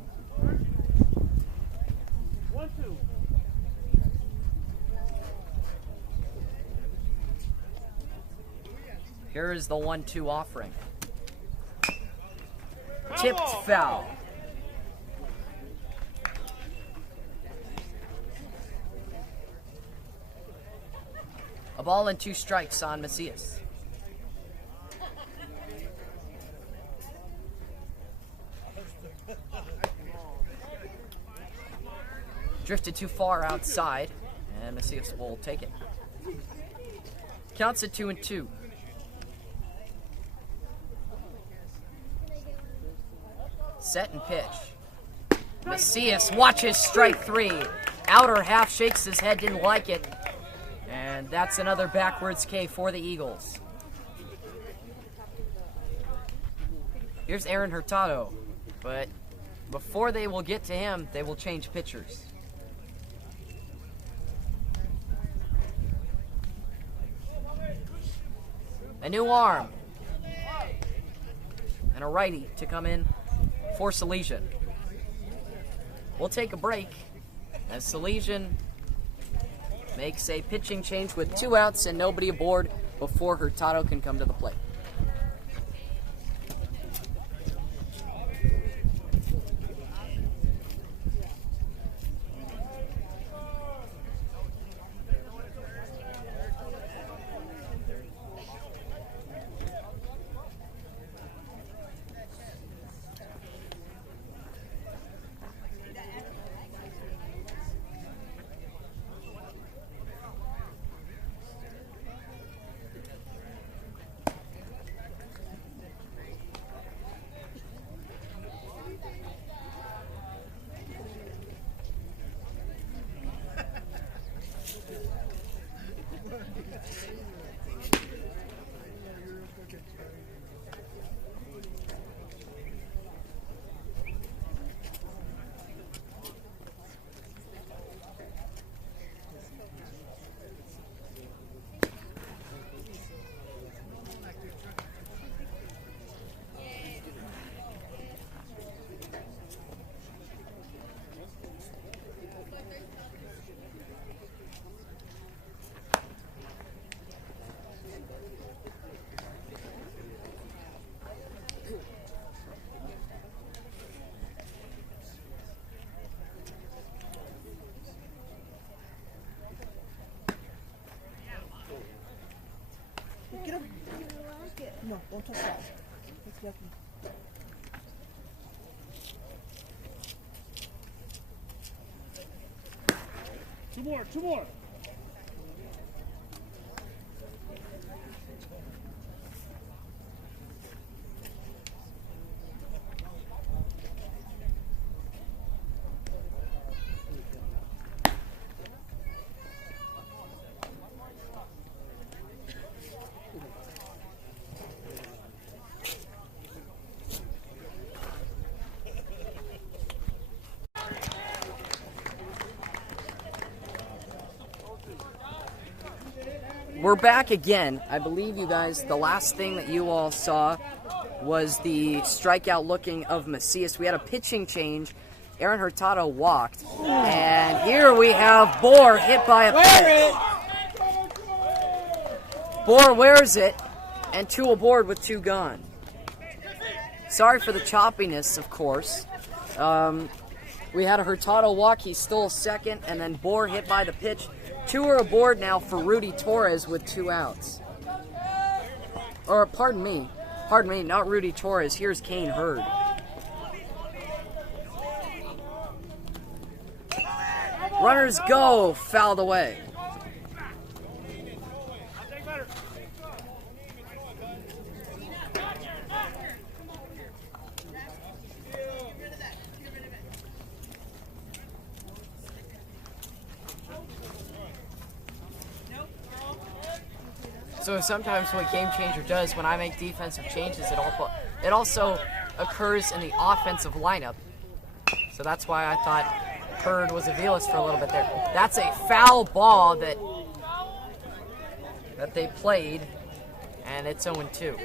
Here is the 1-2 offering. Tipped foul. A ball and two strikes on Macias. Drifted too far outside, and Macias will take it. Counts at 2-2. Set and pitch. Macias watches strike 3. Outer half shakes his head, didn't like it. And that's another backwards K for the Eagles. Here's Aaron Hurtado. But before they will get to him, they will change pitchers. A new arm. And a righty to come in for Salesian. We'll take a break as Salesian makes a pitching change with 2 outs and nobody aboard before Hurtado can come to the plate. No, don't touch that. That's yucky. Two more. We're back again. I believe you guys, the last thing that you all saw was the strikeout looking of Macias. We had a pitching change. Aaron Hurtado walked. And here we have Bohr hit by a pitch. Bohr wears it, and 2 aboard with 2 gone. Sorry for the choppiness, of course. We had a Hurtado walk. He stole second, and then Bohr hit by the pitch. 2 are aboard now for Rudy Torres with 2 outs. Or, pardon me, not Rudy Torres. Here's Kane Hurd. Runners go, fouled away. So sometimes what Game Changer does when I make defensive changes, it also occurs in the offensive lineup. So that's why I thought Hurd was Aviles for a little bit there. That's a foul ball that they played, and it's 0-2.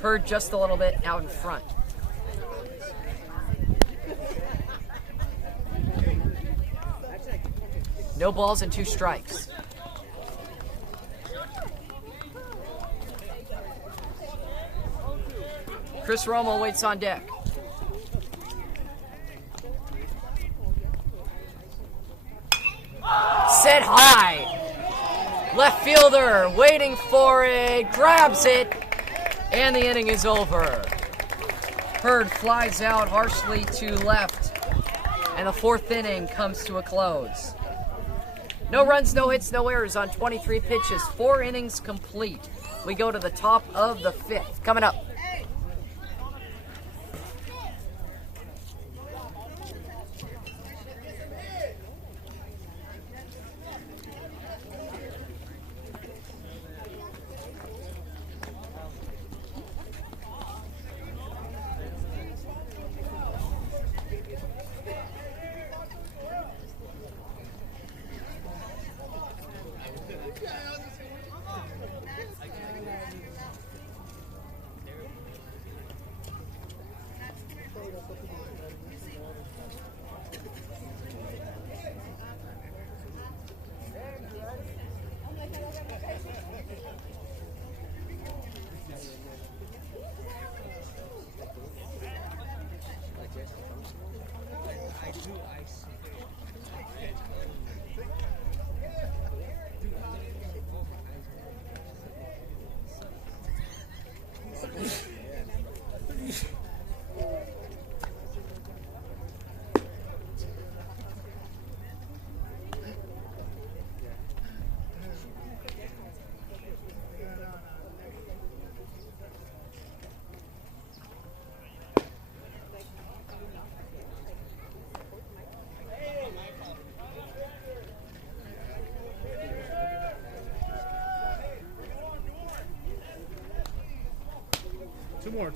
Hurd just a little bit out in front. No balls and 2 strikes. Chris Romo waits on deck. Set high. Left fielder waiting for it, grabs it, and the inning is over. Hurd flies out harshly to left, and the 4th inning comes to a close. No runs, no hits, no errors on 23 pitches. 4 innings complete. We go to the top of the 5th. Coming up.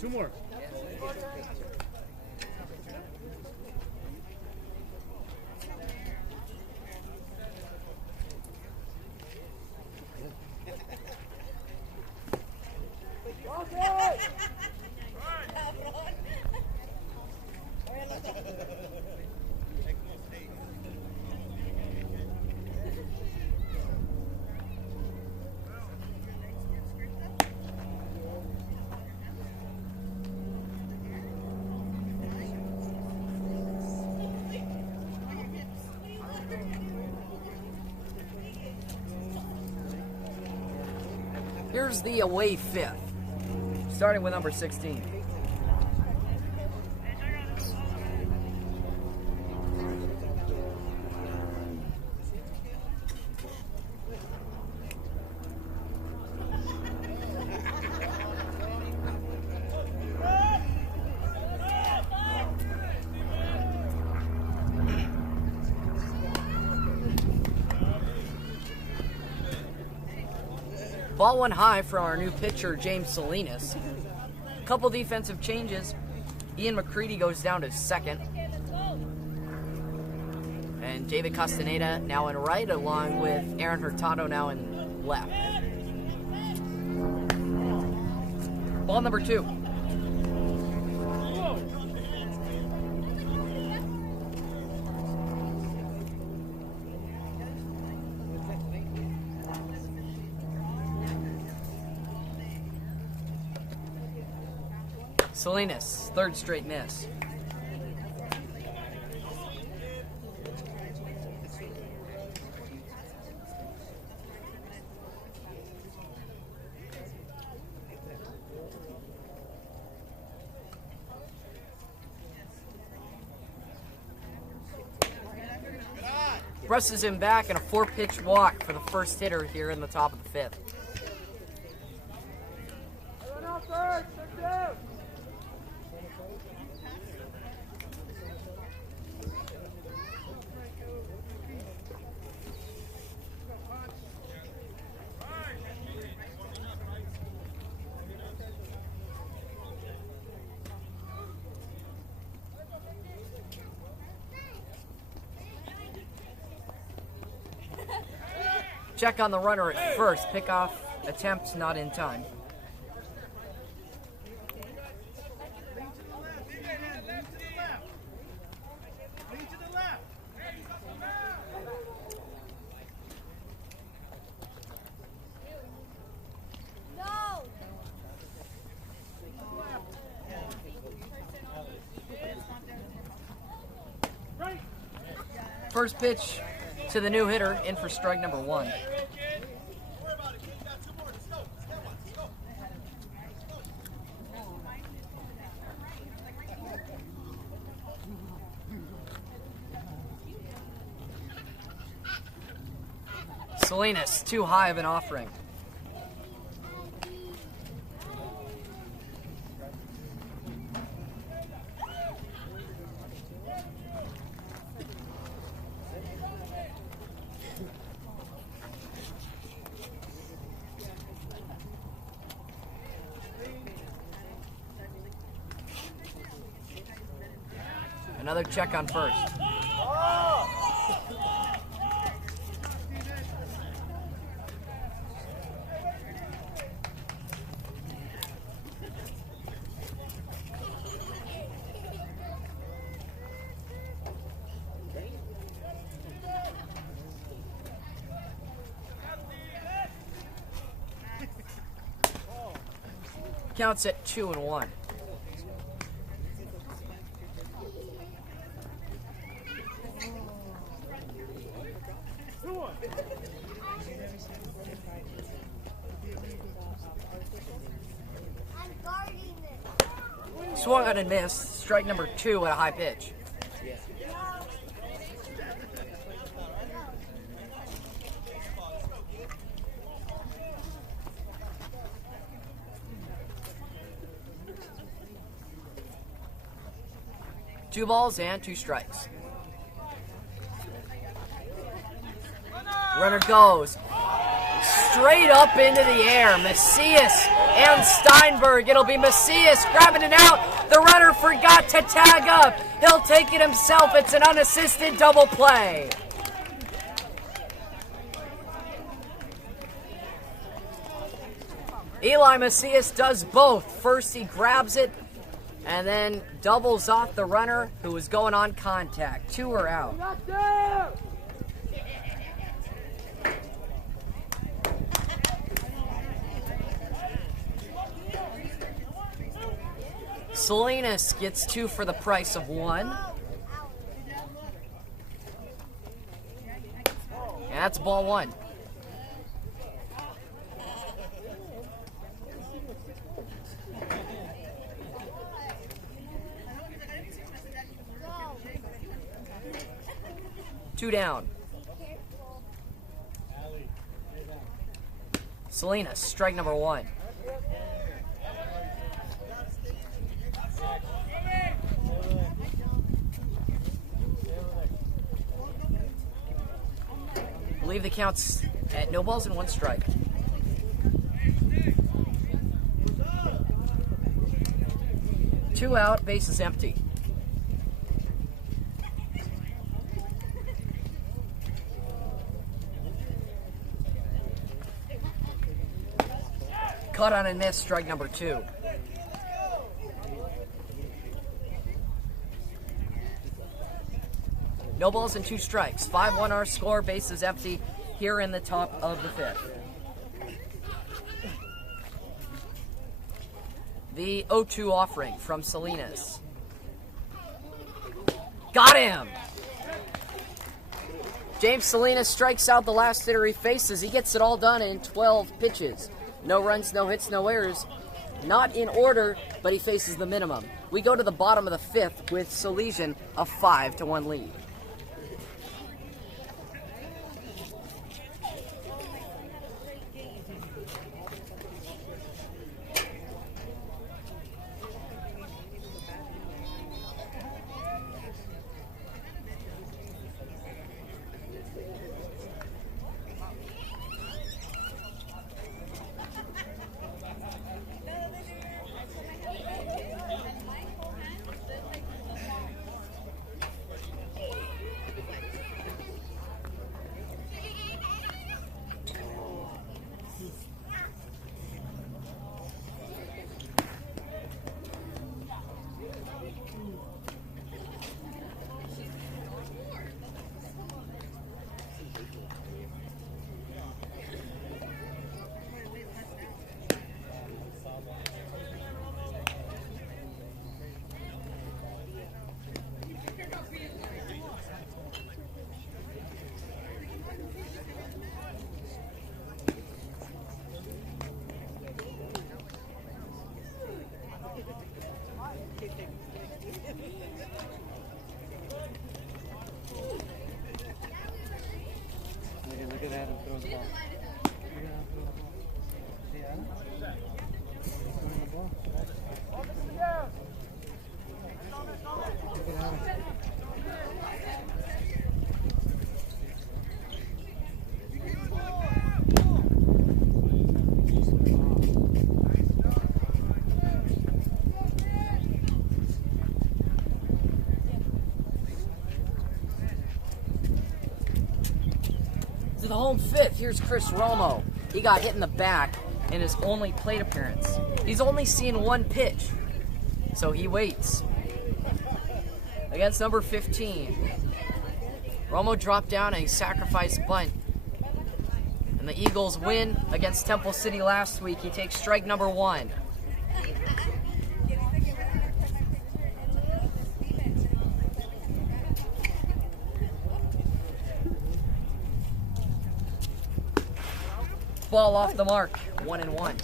Two more. Here's the away fifth, starting with number 16. Ball one high for our new pitcher, James Salinas. Couple defensive changes. Ian McCready goes down to second. And David Castaneda now in right, along with Aaron Hurtado now in left. Ball number 2. Salinas, third straight miss. Presses him back and a 4-pitch walk for the first hitter here in the top of the 5th. Check on the runner at first. Pickoff attempt not in time. First pitch to the new hitter, in for strike number 1. Salinas, too high of an offering. Another check on first. Counts at 2-1. Swung on and missed. Strike number 2 at a high pitch. Two balls and 2 strikes. Runner goes straight up into the air. Macias and Steinberg. It'll be Macias grabbing it out. The runner forgot to tag up. He'll take it himself. It's an unassisted double play. Eli Macias does both. First he grabs it and then doubles off the runner who was going on contact. 2 are out. Salinas gets 2 for the price of 1. And that's ball 1. 2 down. Salinas, strike number 1. I believe the count's at no balls and 1 strike. Two out, base is empty. Caught on a miss, strike number 2. No balls and 2 strikes. 5-1 our score, base is empty here in the top of the 5th. The 0-2 offering from Salinas. Got him! James Salinas strikes out the last hitter he faces. He gets it all done in 12 pitches. No runs, no hits, no errors. Not in order, but he faces the minimum. We go to the bottom of the 5th with Salesian a 5-1 lead. Look at that and throw the ball. See Adam? Throwing the ball. Look at Adam. To the home 5th, here's Chris Romo. He got hit in the back in his only plate appearance. He's only seen 1 pitch, so he waits. Against number 15, Romo dropped down a sacrifice bunt, and the Eagles win against Temple City last week. He takes strike number 1. Ball off the mark, 1-1.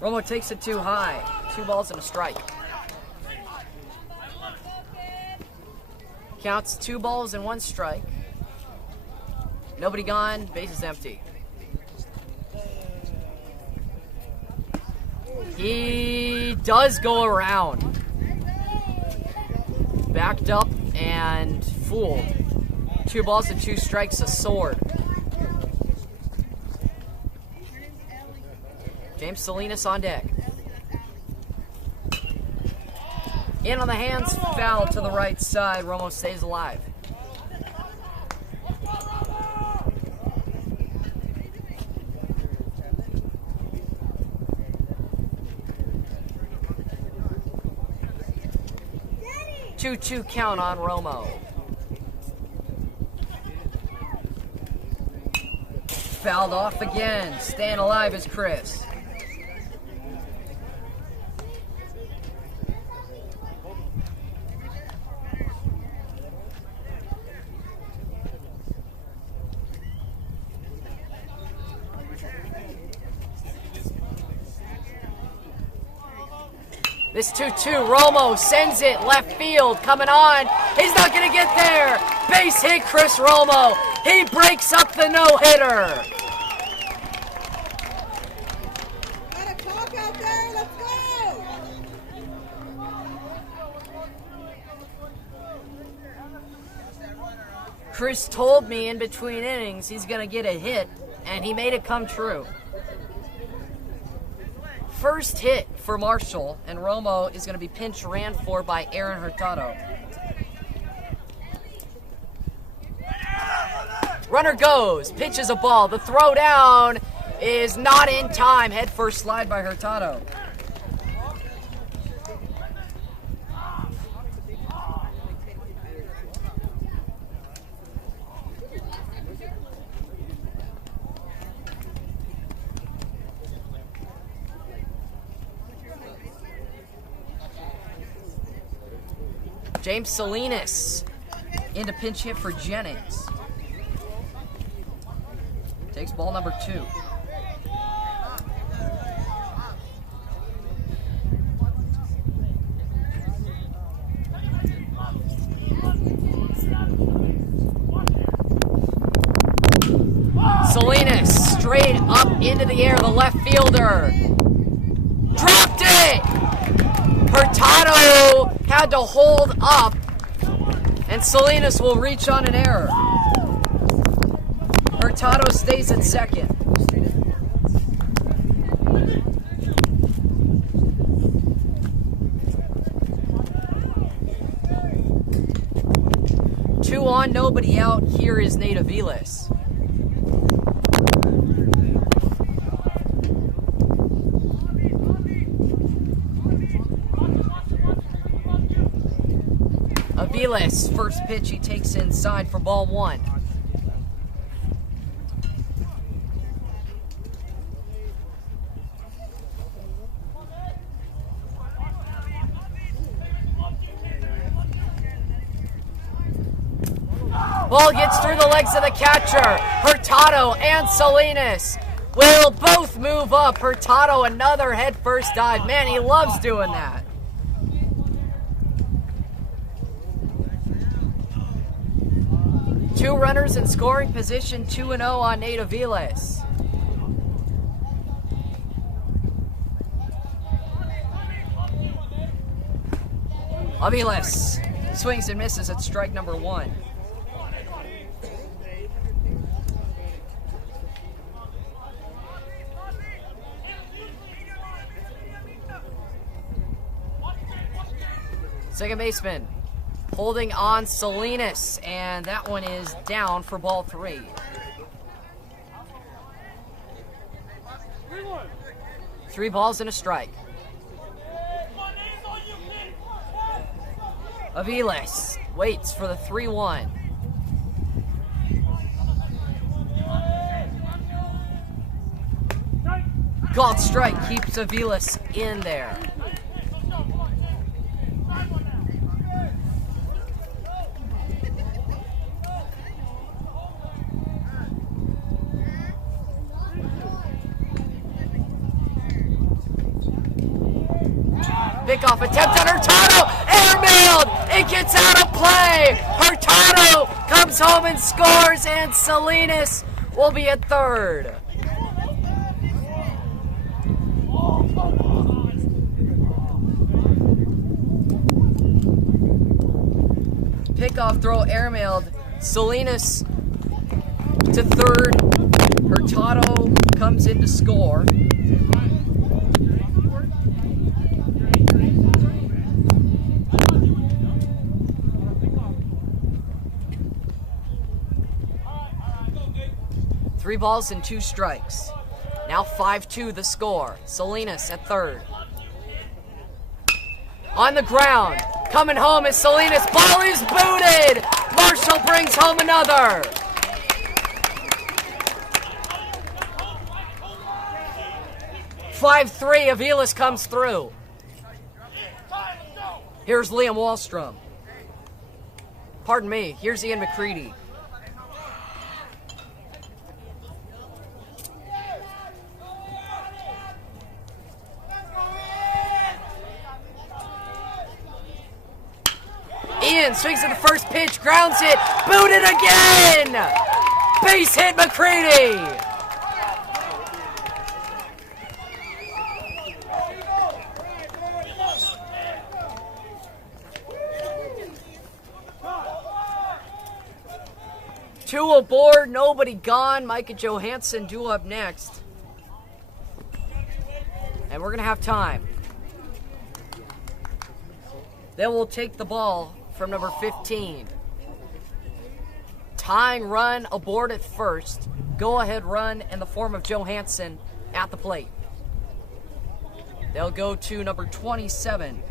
Romo takes it too high. 2 balls and a strike. Counts 2 balls and 1 strike. Nobody gone, base is empty. He does go around. Backed up and fooled. 2 balls and 2 strikes, a sword. James Salinas on deck. In on the hands, foul to the right side. Romo stays alive. Two count on Romo. Fouled off again. Staying alive is Chris. This 2-2, Romo sends it left field, coming on. He's not going to get there. Base hit, Chris Romo. He breaks up the no-hitter. Got a clock out there. Let's go. Chris told me in between innings he's going to get a hit, and he made it come true. First hit for Marshall, and Romo is going to be pinch ran for by Aaron Hurtado. Runner goes, pitches a ball. The throw down is not in time. Head first slide by Hurtado. James Salinas into pinch hit for Jennings. Takes ball number 2. Salinas straight up into the air, the left fielder. Dropped it! Hurtado had to hold up, and Salinas will reach on an error. Hurtado stays at second. Two on, nobody out. Here is Nate Aviles. Aviles, first pitch he takes inside for ball 1. Ball gets through the legs of the catcher. Hurtado and Salinas will both move up. Hurtado, another head first dive. Man, he loves doing that. Two runners in scoring position, 2-0 on Nate Aviles. Aviles swings and misses at strike number 1. Second baseman holding on Salinas, and that one is down for ball 3. Three balls and a strike. Aviles waits for the 3-1. Called strike keeps Aviles in there. Pickoff attempt on Hurtado, airmailed, it gets out of play. Hurtado comes home and scores, and Salinas will be at third. Pickoff throw airmailed, Salinas to third, Hurtado comes in to score. Three balls and 2 strikes. Now 5-2 the score. Salinas at third. On the ground. Coming home is Salinas. Ball is booted. Marshall brings home another. (5-3). Aviles comes through. Here's Liam Wallstrom. Pardon me. Here's Ian McCready. in, swings at the first pitch, grounds it, booted again! Base hit McCready! Two aboard, nobody gone. Micah Johansson due up next. And we're going to have time. Then we'll take the ball from number 15. Tying run aboard at first. Go ahead run in the form of Johansson at the plate. They'll go to number 27.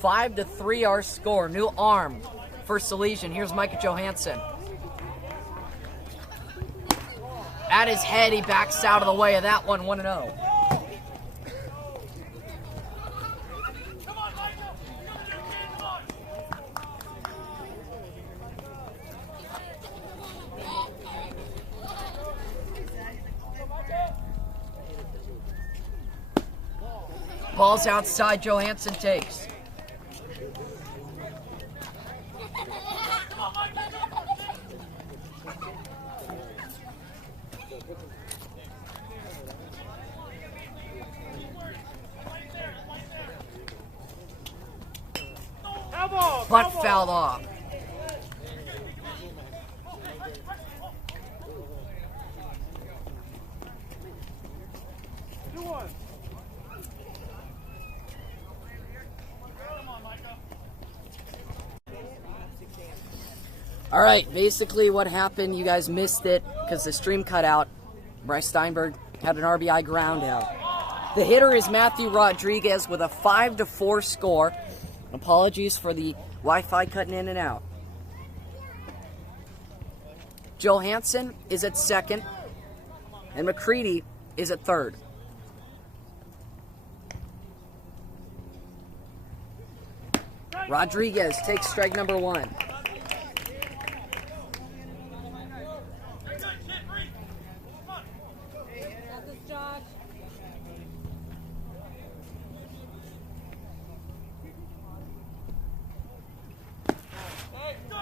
Five to 3 our score. New arm for Salesian. Here's Micah Johansson. At his head, he backs out of the way of that one, 1-0. Ball's outside, Johansson takes. Butt fouled off. All right, basically what happened, you guys missed it because the stream cut out. Bryce Steinberg had an RBI ground out. The hitter is Matthew Rodriguez with a 5-4 score. Apologies for the Wi-Fi cutting in and out. Johansson is at second, and McCready is at third. Rodriguez takes strike number one.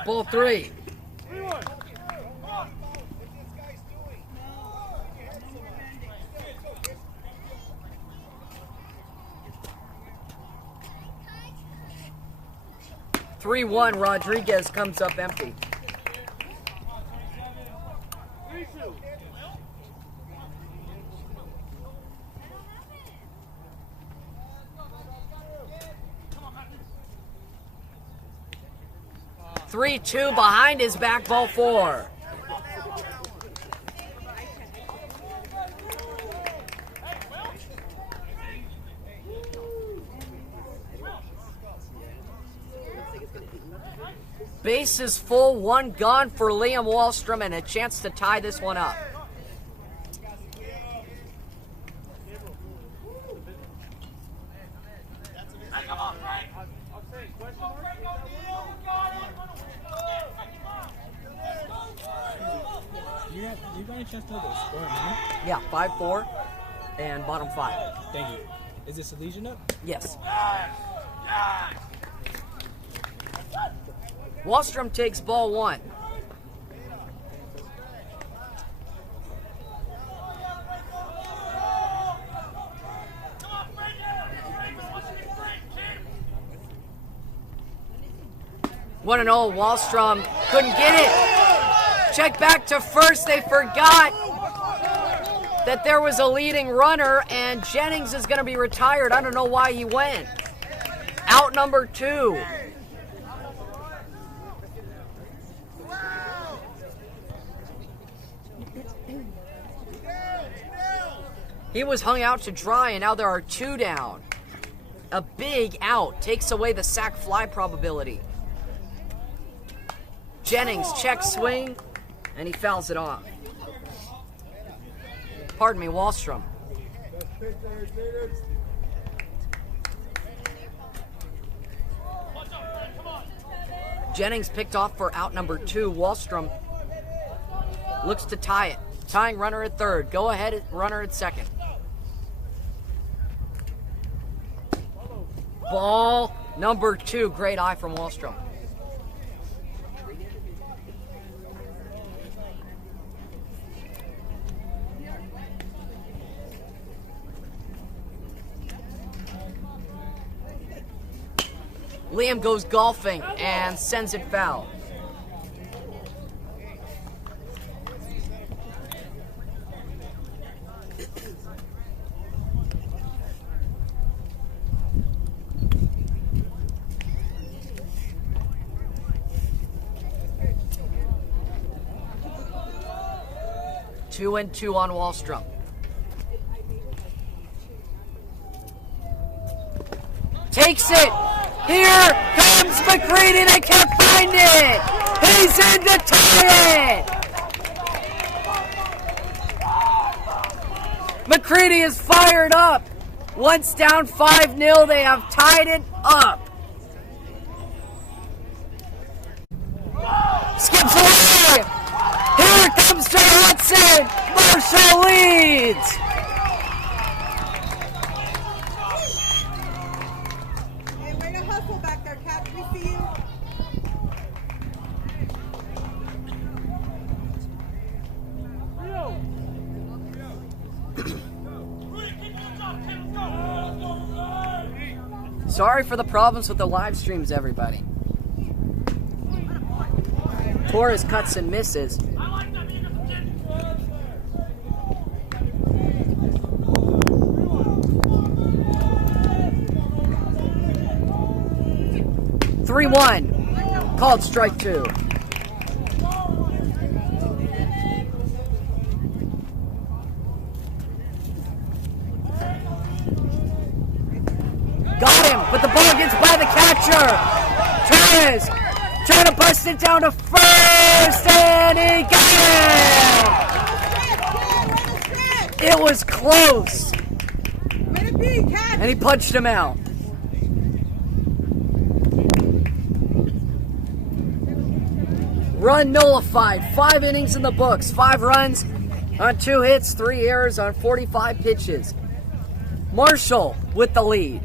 ball 3. (3-1). Rodriguez comes up empty. (3-2) behind his back, ball 4. Bases full, 1 gone for Liam Wallstrom, and a chance to tie this one up. You got a chance to know the score, man? Yeah, 5-4 and bottom 5. Thank you. Is this Salesian up? Yes. Wallstrom takes ball 1. One and 0. Wallstrom couldn't get it. Check back to first. They forgot that there was a leading runner, and Jennings is going to be retired. I don't know why he went. Out number 2. He was hung out to dry, and now there are 2 down. A big out takes away the sac fly probability. Jennings checks swing, and he fouls it off. Pardon me, Wallstrom. Jennings picked off for out number 2. Wallstrom looks to tie it. Tying runner at third. Go ahead, runner at second. Ball number 2. Great eye from Wallstrom. Liam goes golfing and sends it foul. Two and 2 on Wallstrom. Takes it. Here comes McCready. They can't find it. He's in to tie it. McCready is fired up. Once down 5-0, they have tied it up. Skips away. Here comes Johnson. Marshall leads. Hey, way to hustle back there, Cat. We see you. Sorry for the problems with the live streams, everybody. Torres cuts and misses. (3-1). Called strike 2. Got him, but the ball gets by the catcher. Torres trying to bust it down to first, and he got it. It was close. Way to be, Cat. And he punched him out. Run nullified. 5 innings in the books. 5 runs on 2 hits, 3 errors on 45 pitches. Marshall with the lead.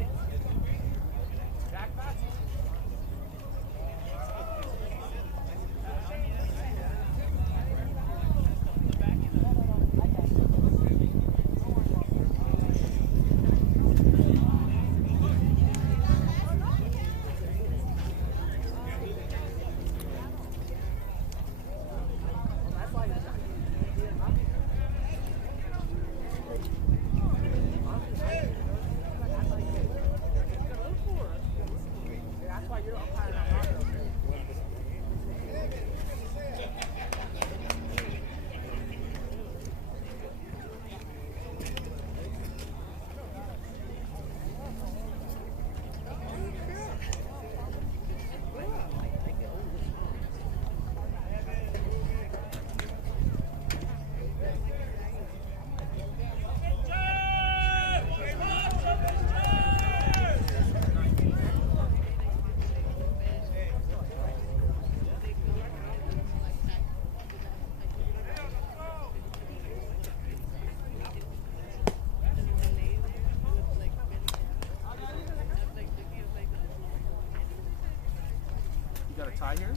tie here?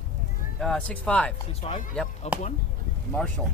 6'5". 6'5"? Yep. Up one? Marshall.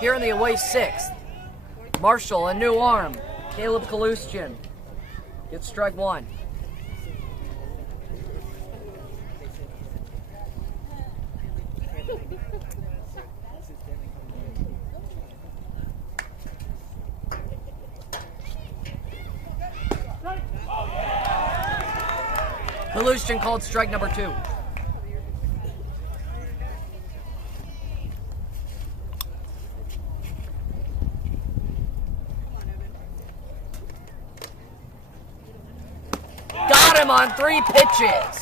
Here in the away 6th. Marshall, a new arm. Caleb Kalustian gets strike 1. Kalustian called strike number 2. Got him on 3 pitches.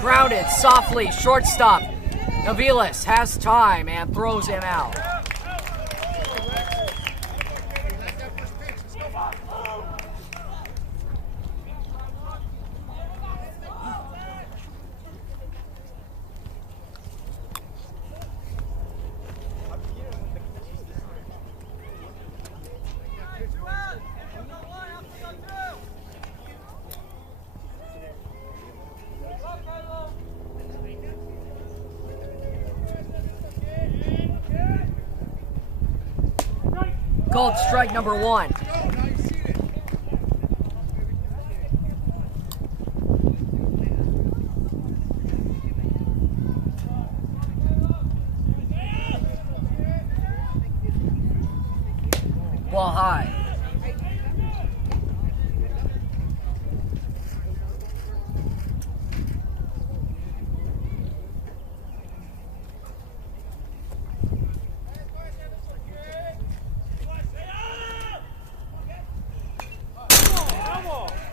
Grounded softly, shortstop. Navilas has time and throws him out. Called strike number 1. Ball high.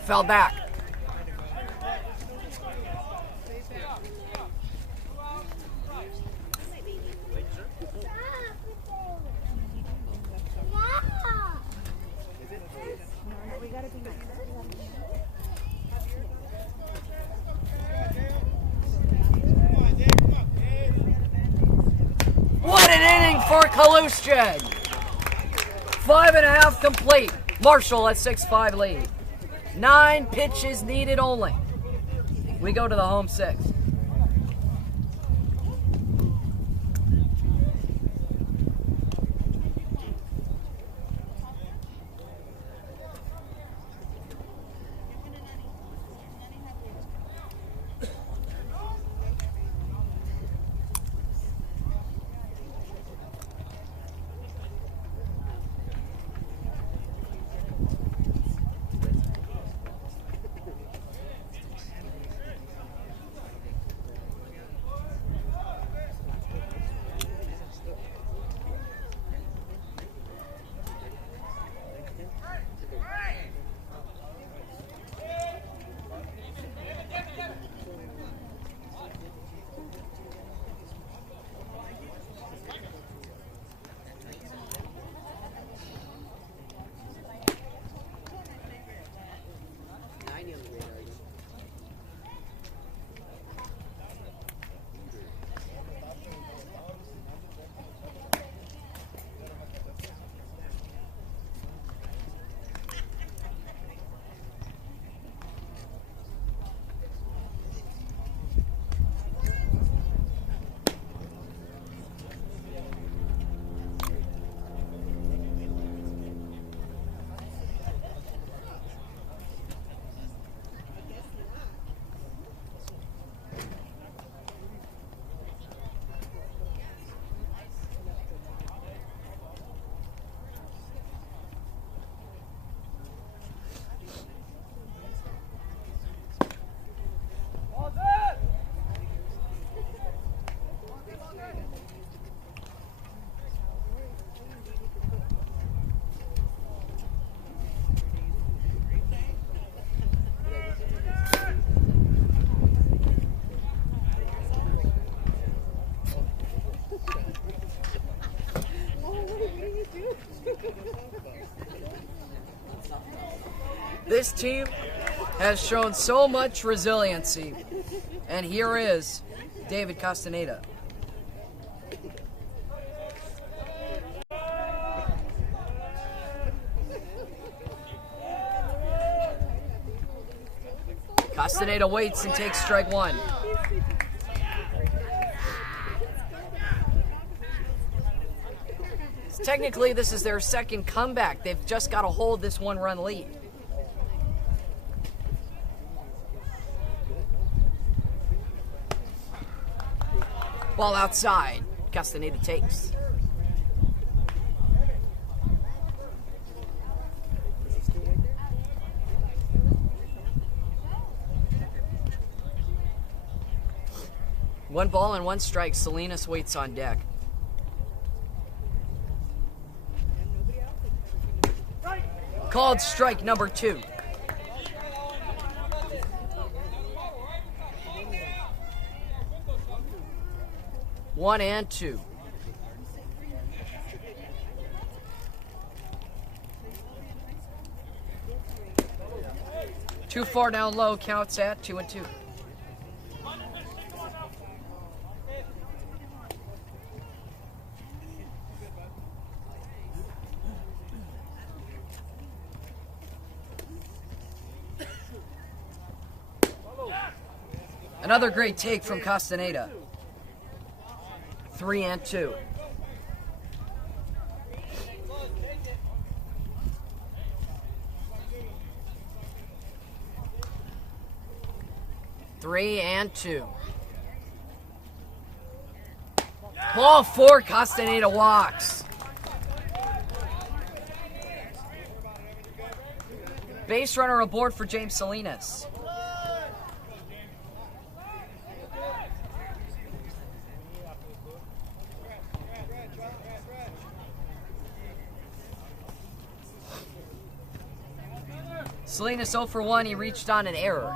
Fell back. What an inning for Kalustian. 5.5 complete. Marshall at 6-5 lead. 9 pitches needed only. We go to the home 6. This team has shown so much resiliency. And here is David Castaneda. Castaneda waits and takes strike one. Technically, this is their second comeback. They've just got to hold this one-run lead. Ball outside. Castaneda takes. One ball and one strike. Salinas waits on deck. Called strike number 2. One and two. Too far down low, counts at 2-2. Another great take from Castaneda. 3-2. Ball 4, Castaneda walks. Base runner aboard for James Salinas. Salinas 0 for 1, he reached on an error.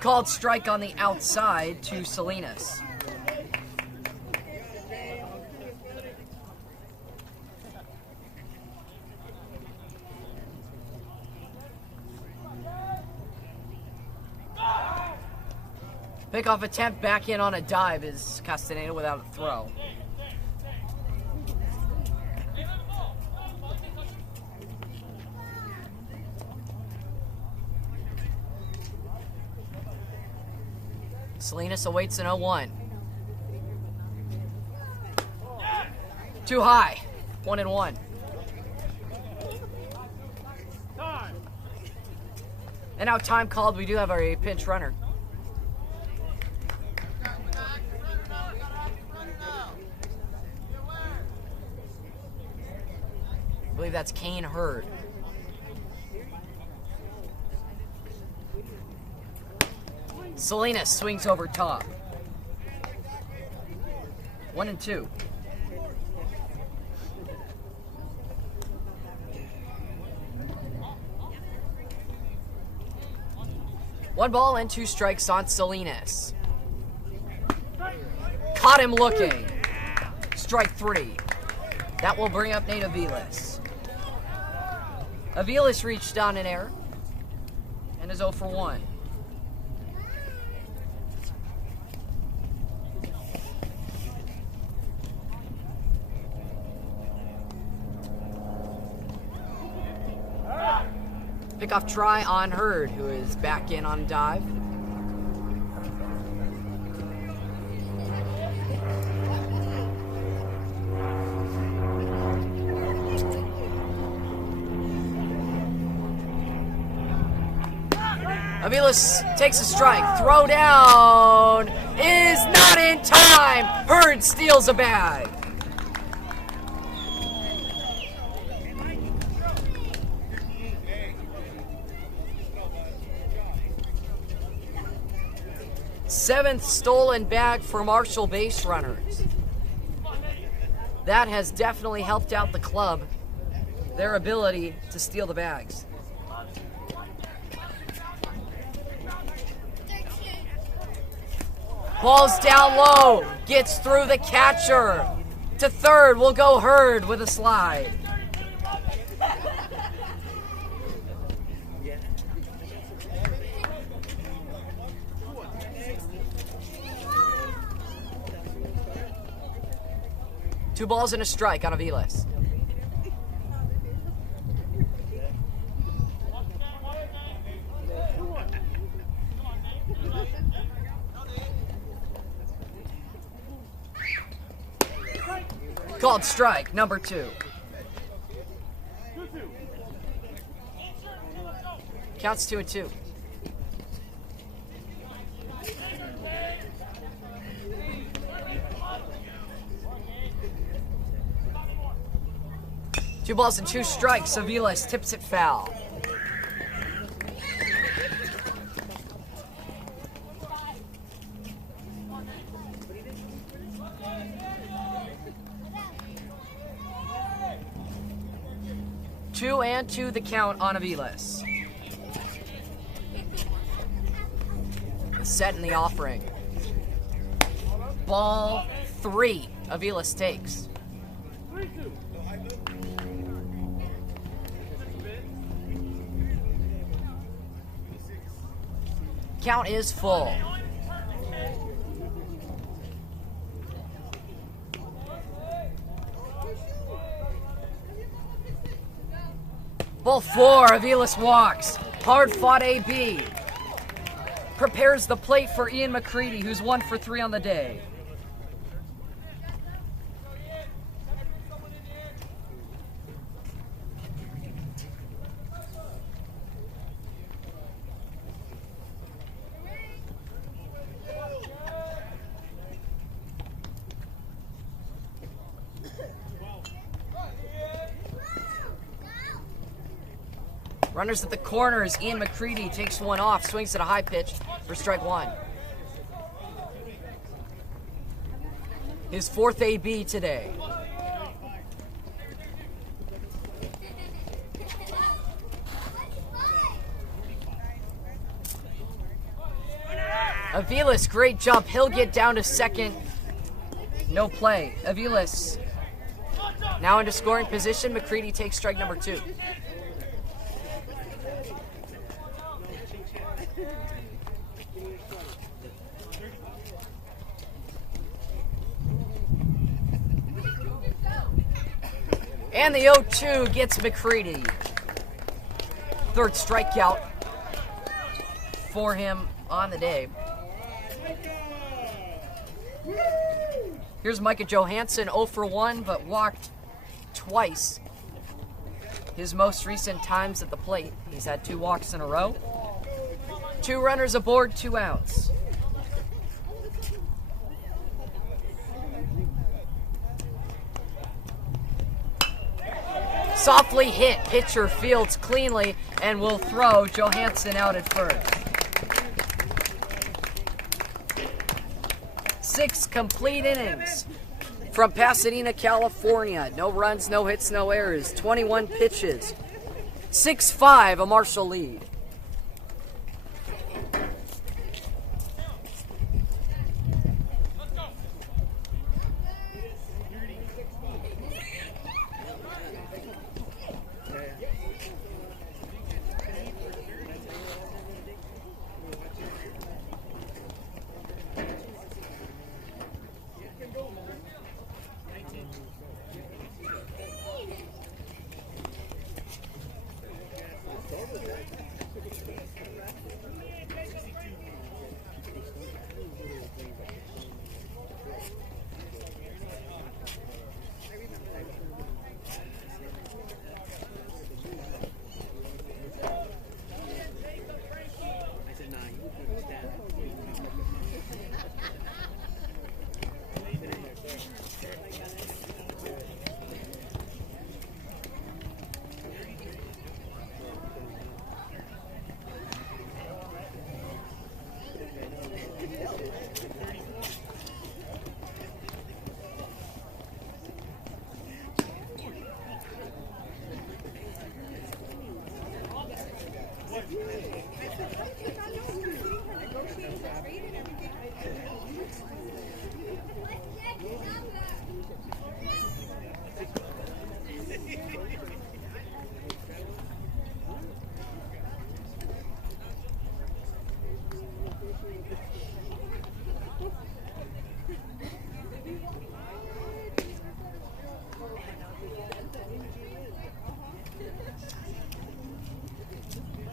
Called strike on the outside to Salinas. Pickoff attempt back in on a dive is Castaneda without a throw. Salinas awaits an 0-1. Too high. 1-1. And now time called. We do have a pinch runner. I believe that's Kane Hurd. Salinas swings over top. 1-2. One ball and 2 strikes on Salinas. Caught him looking. Strike 3. That will bring up Nate Aviles. Aviles reached on an error and is 0 for 1. Pickoff try on Hurd, who is back in on dive. Aviles takes a strike. Throw down is not in time. Hurd steals a bag. Seventh stolen bag for Marshall base runners. That has definitely helped out the club, their ability to steal the bags. Ball's down low, gets through the catcher. to third. We'll go Hurd with a slide. Two balls and a strike on Aviles. Called strike, number 2. Counts 2-2. Two balls and 2 strikes. Aviles tips it foul. Two and 2 the count on Aviles. The set in the offering. Ball 3. Aviles takes. Count is full. Ball 4, Aviles walks. Hard fought AB. Prepares the plate for Ian McCready, who's 1 for 3 on the day. Runners at the corners. Ian McCready takes one off, swings at a high pitch for strike 1. His 4th AB today. Aviles, great jump. He'll get down to second. No play. Aviles now into scoring position. McCready takes strike number 2. And the 0-2 gets McCready. 3rd strikeout for him on the day. Here's Micah Johansson, 0 for 1, but walked twice. His most recent times at the plate, he's had 2 walks in a row. 2 runners aboard, 2 outs. Softly hit, pitcher fields cleanly, and will throw Johansson out at first. 6 complete innings from Pasadena, California. No runs, no hits, no errors. 21 pitches. 6-5, a Marshall lead.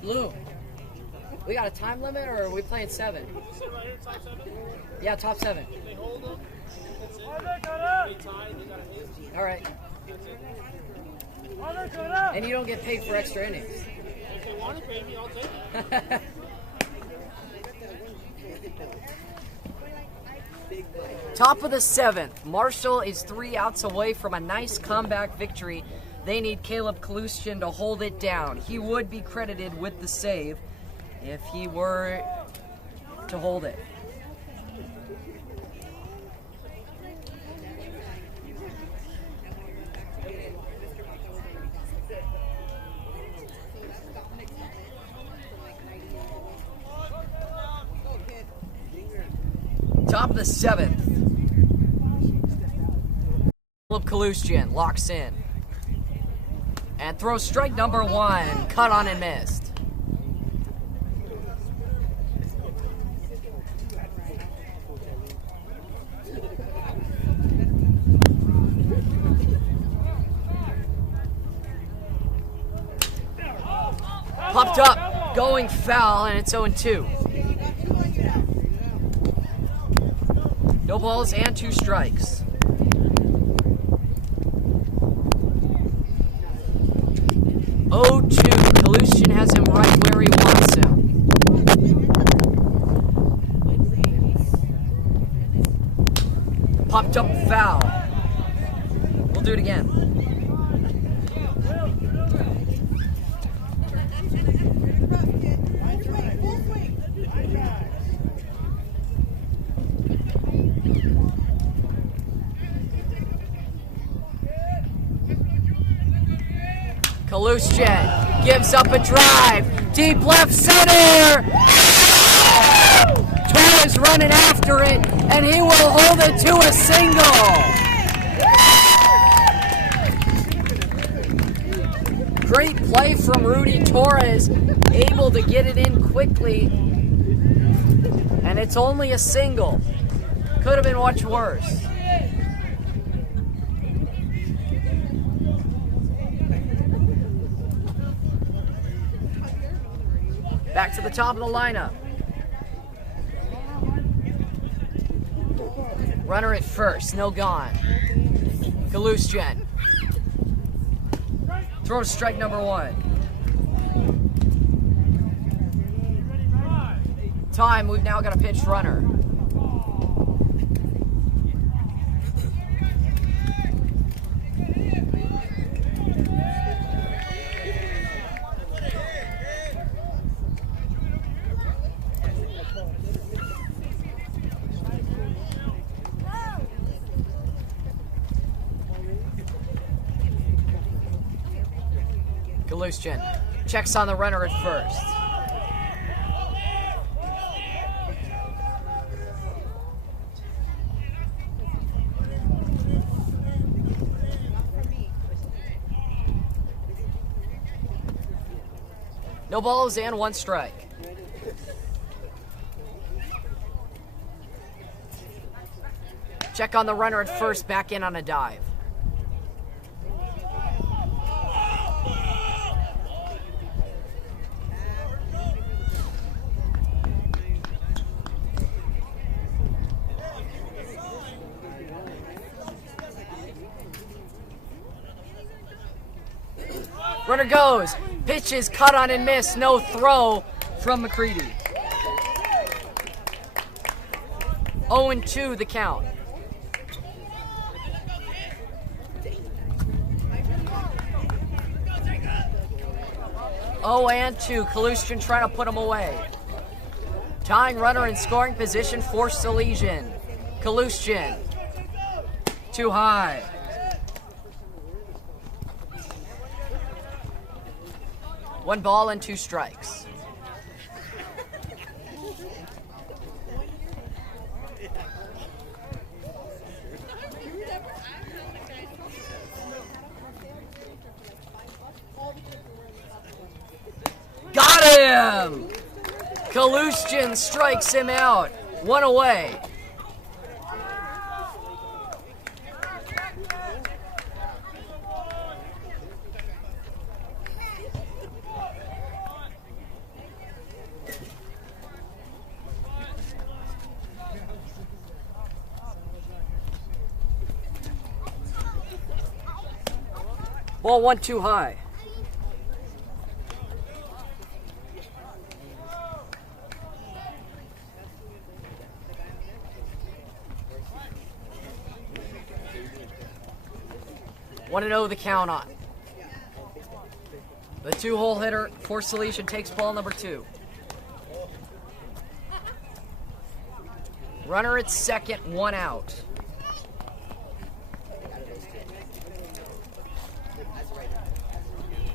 Blue. We got a time limit, or are we playing 7? Yeah, top 7. All right. And you don't get paid for extra innings. If they want to pay me, I'll take it. Top of the 7th. Marshall is 3 outs away from a nice comeback victory. They need Caleb Kalushin to hold it down. He would be credited with the save if he were to hold it. Top of the 7th. Caleb Kalushin locks in. And throws strike number 1. Cut on and missed. Popped up, going foul, and it's 0-2. No balls and 2 strikes. Oh, 2. Kalushin has him right where he wants him. Popped up foul. We'll do it again. Kalushin gives up a drive. Deep left center. Torres running after it, and he will hold it to a single. Great play from Rudy Torres, able to get it in quickly, and it's only a single. Could have been much worse. Back to the top of the lineup. Runner at first, no gone. Kalushin throws strike number 1. Time, we've now got a pinch runner. Kalushin checks on the runner at first. No balls and 1 strike. Check on the runner at first, back in on a dive. Runner goes. Pitch is cut on and missed. No throw from McCready. 0-2 the count. Oh, and 2. Kalushin trying to put him away. Tying runner in scoring position for Salesian. Kalushin. Too high. One ball and 2 strikes. Got him! Kalushin strikes him out. 1 away. Ball one too high. Want to know the count on. The 2-hole hitter for Salesian takes ball number 2. Runner at second, 1 out.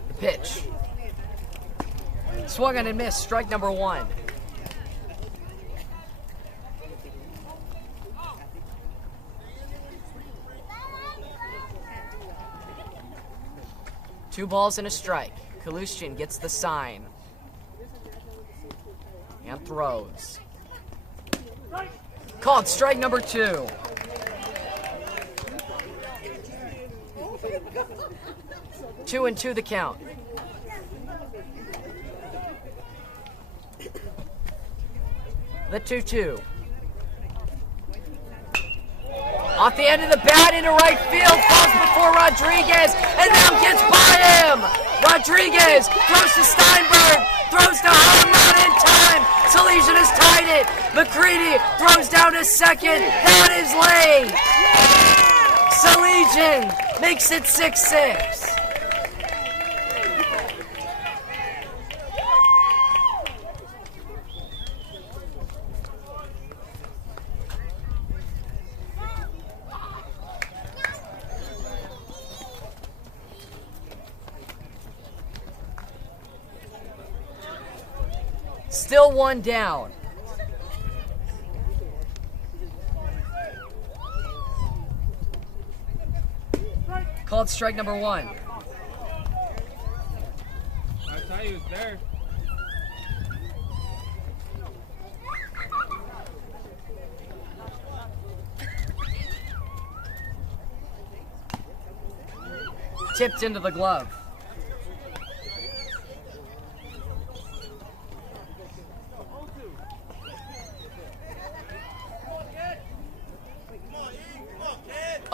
The pitch. Swung on and missed, strike number 1. Two balls and a strike. Salesian gets the sign. And throws. Called strike number 2. Two and 2 the count. The 2-2. Off the end of the bat into right field, falls before Rodriguez, and now gets by him! Rodriguez throws to Steinberg, throws to home run in time! Salesian has tied it! McCready throws down to second, that is late! Salesian makes it 6-6. Still 1 down. Called strike number 1. I thought he was there. Tipped into the glove.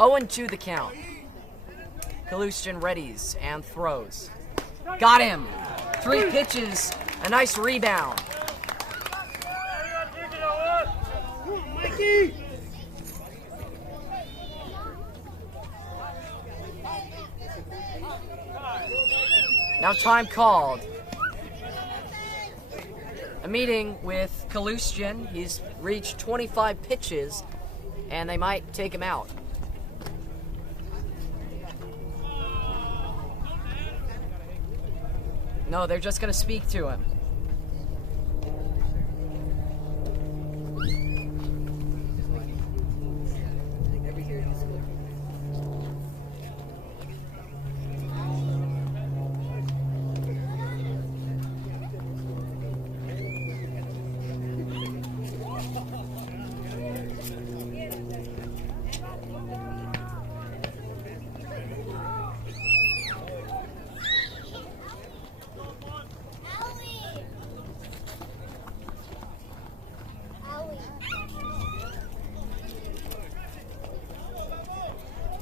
Oh and 2 the count. Salesian readies and throws. Got him. 3 pitches, a nice rebound. Now time called. A meeting with Salesian. He's reached 25 pitches, and they might take him out. No, they're just going to speak to him.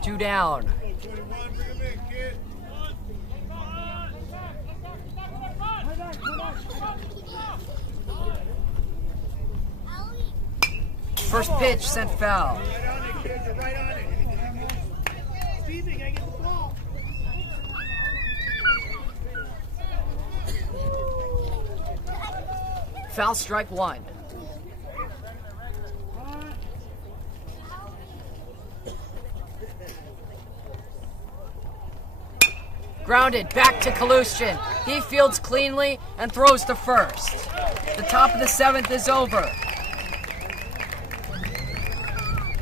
Two down. First pitch sent foul. Foul, strike 1. Grounded back to Salesian. He fields cleanly and throws to first. The top of the 7th is over.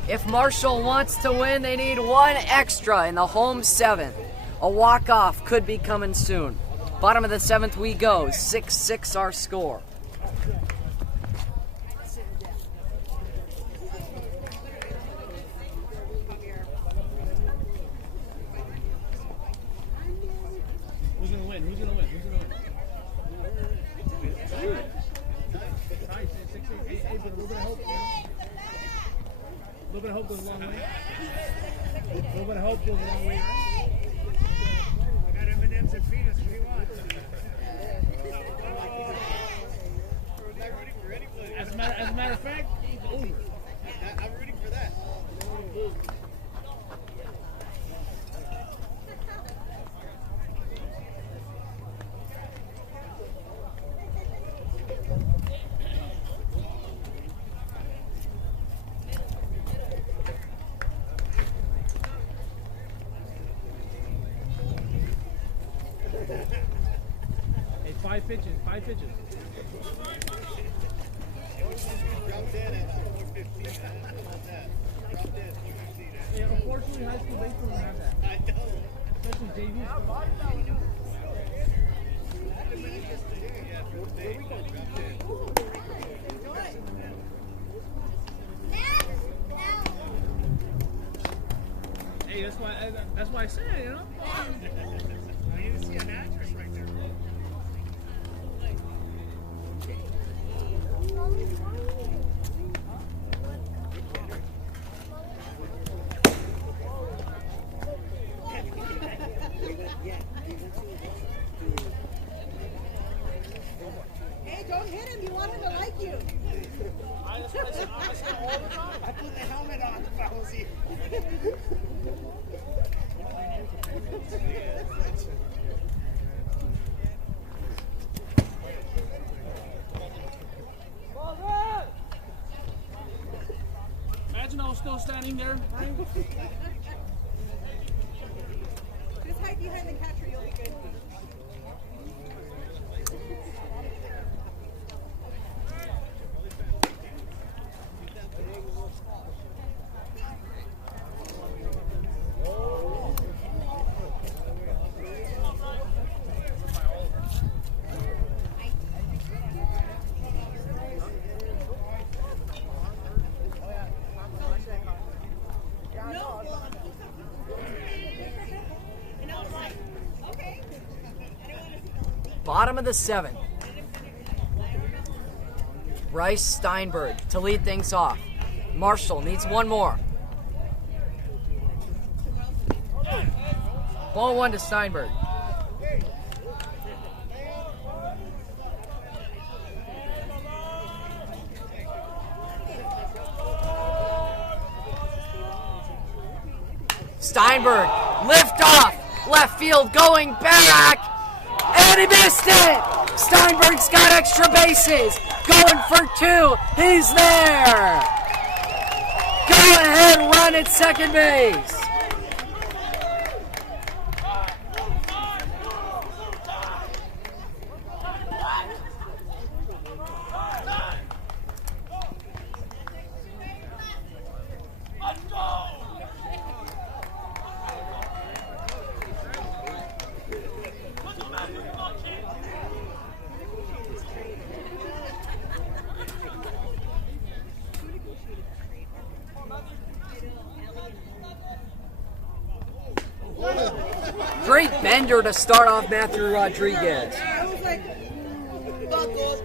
If Marshall wants to win, they need 1 extra in the home 7th. A walk-off could be coming soon. Bottom of the 7th we go. 6-6 our score. Who's gonna win? Who's gonna win? Who's gonna win? Nice. 6-8, but a little bit of hope. A little bit of hope goes a long way. A little bit of hope goes a long way. said feed us if he wants. As a matter of fact, he's over. I'm rooting for that. Hey, 5 pitches, 5 pitches. Drop dead at 415. How about that? Drop dead 415. Yeah, unfortunately, high school baseball don't have that. I know. Especially JV. Yeah, drop dead. Drop dead. Hey, that's why I said, you know? I need to see an actress right there. Hey, don't hit him. You want him to like you. I put the helmet on if I was here. Imagine I was still standing there. Just hide behind the catcher. You'll be good. Bottom of the 7th. Bryce Steinberg to lead things off. Marshall needs one more. Ball 1 to Steinberg. Steinberg, lift off, left field going back, and he missed it! Steinberg's got extra bases, going for 2, he's there! Go ahead, run at second base. Great bender to start off Matthew Rodriguez. I was like, buckles.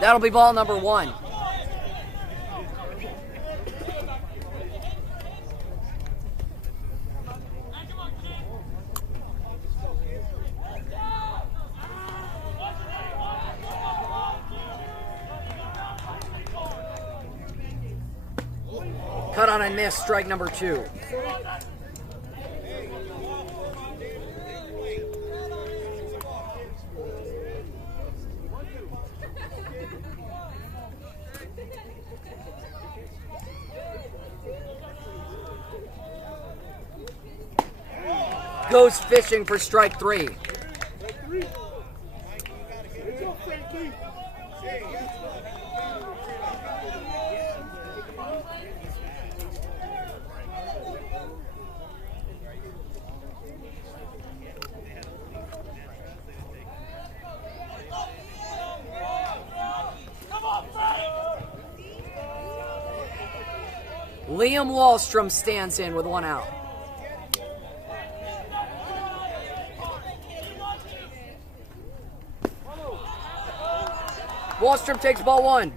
That'll be ball number 1. Cut on a miss, strike number 2. Goes fishing for strike 3. Liam Wallstrom stands in with 1 out. Wallstrom takes ball 1.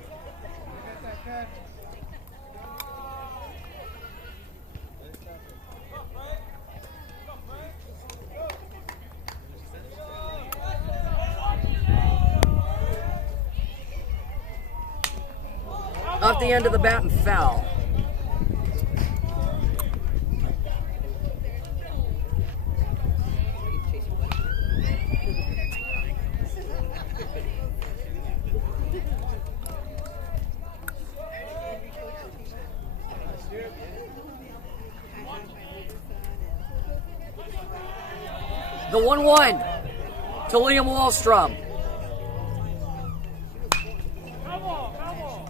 Off the end of the bat and foul. The 1-1 to Liam Wallstrom.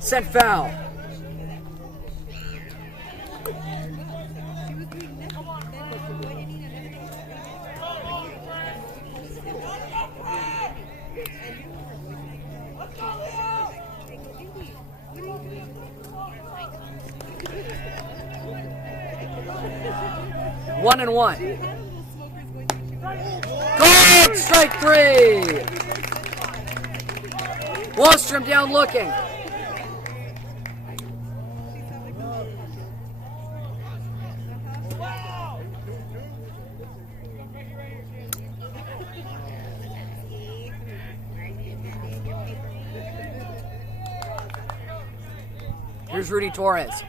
Sent foul. One and one. Called strike 3. Wallstrom down looking. Here's Rudy Torres.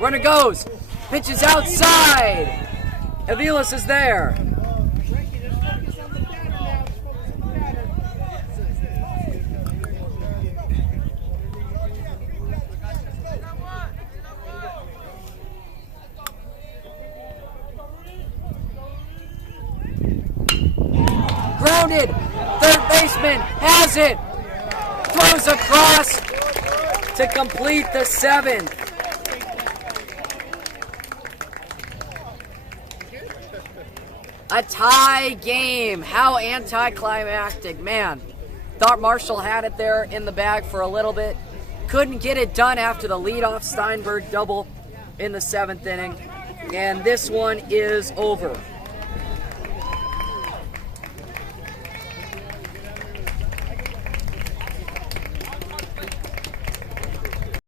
Runner goes. Pitches outside. Aviles is there. Grounded. Third baseman has it. Throws across to complete the 7th. A tie game. How anticlimactic. Man, thought Marshall had it there in the bag for a little bit. Couldn't get it done after the leadoff Steinberg double in the 7th inning. And this one is over.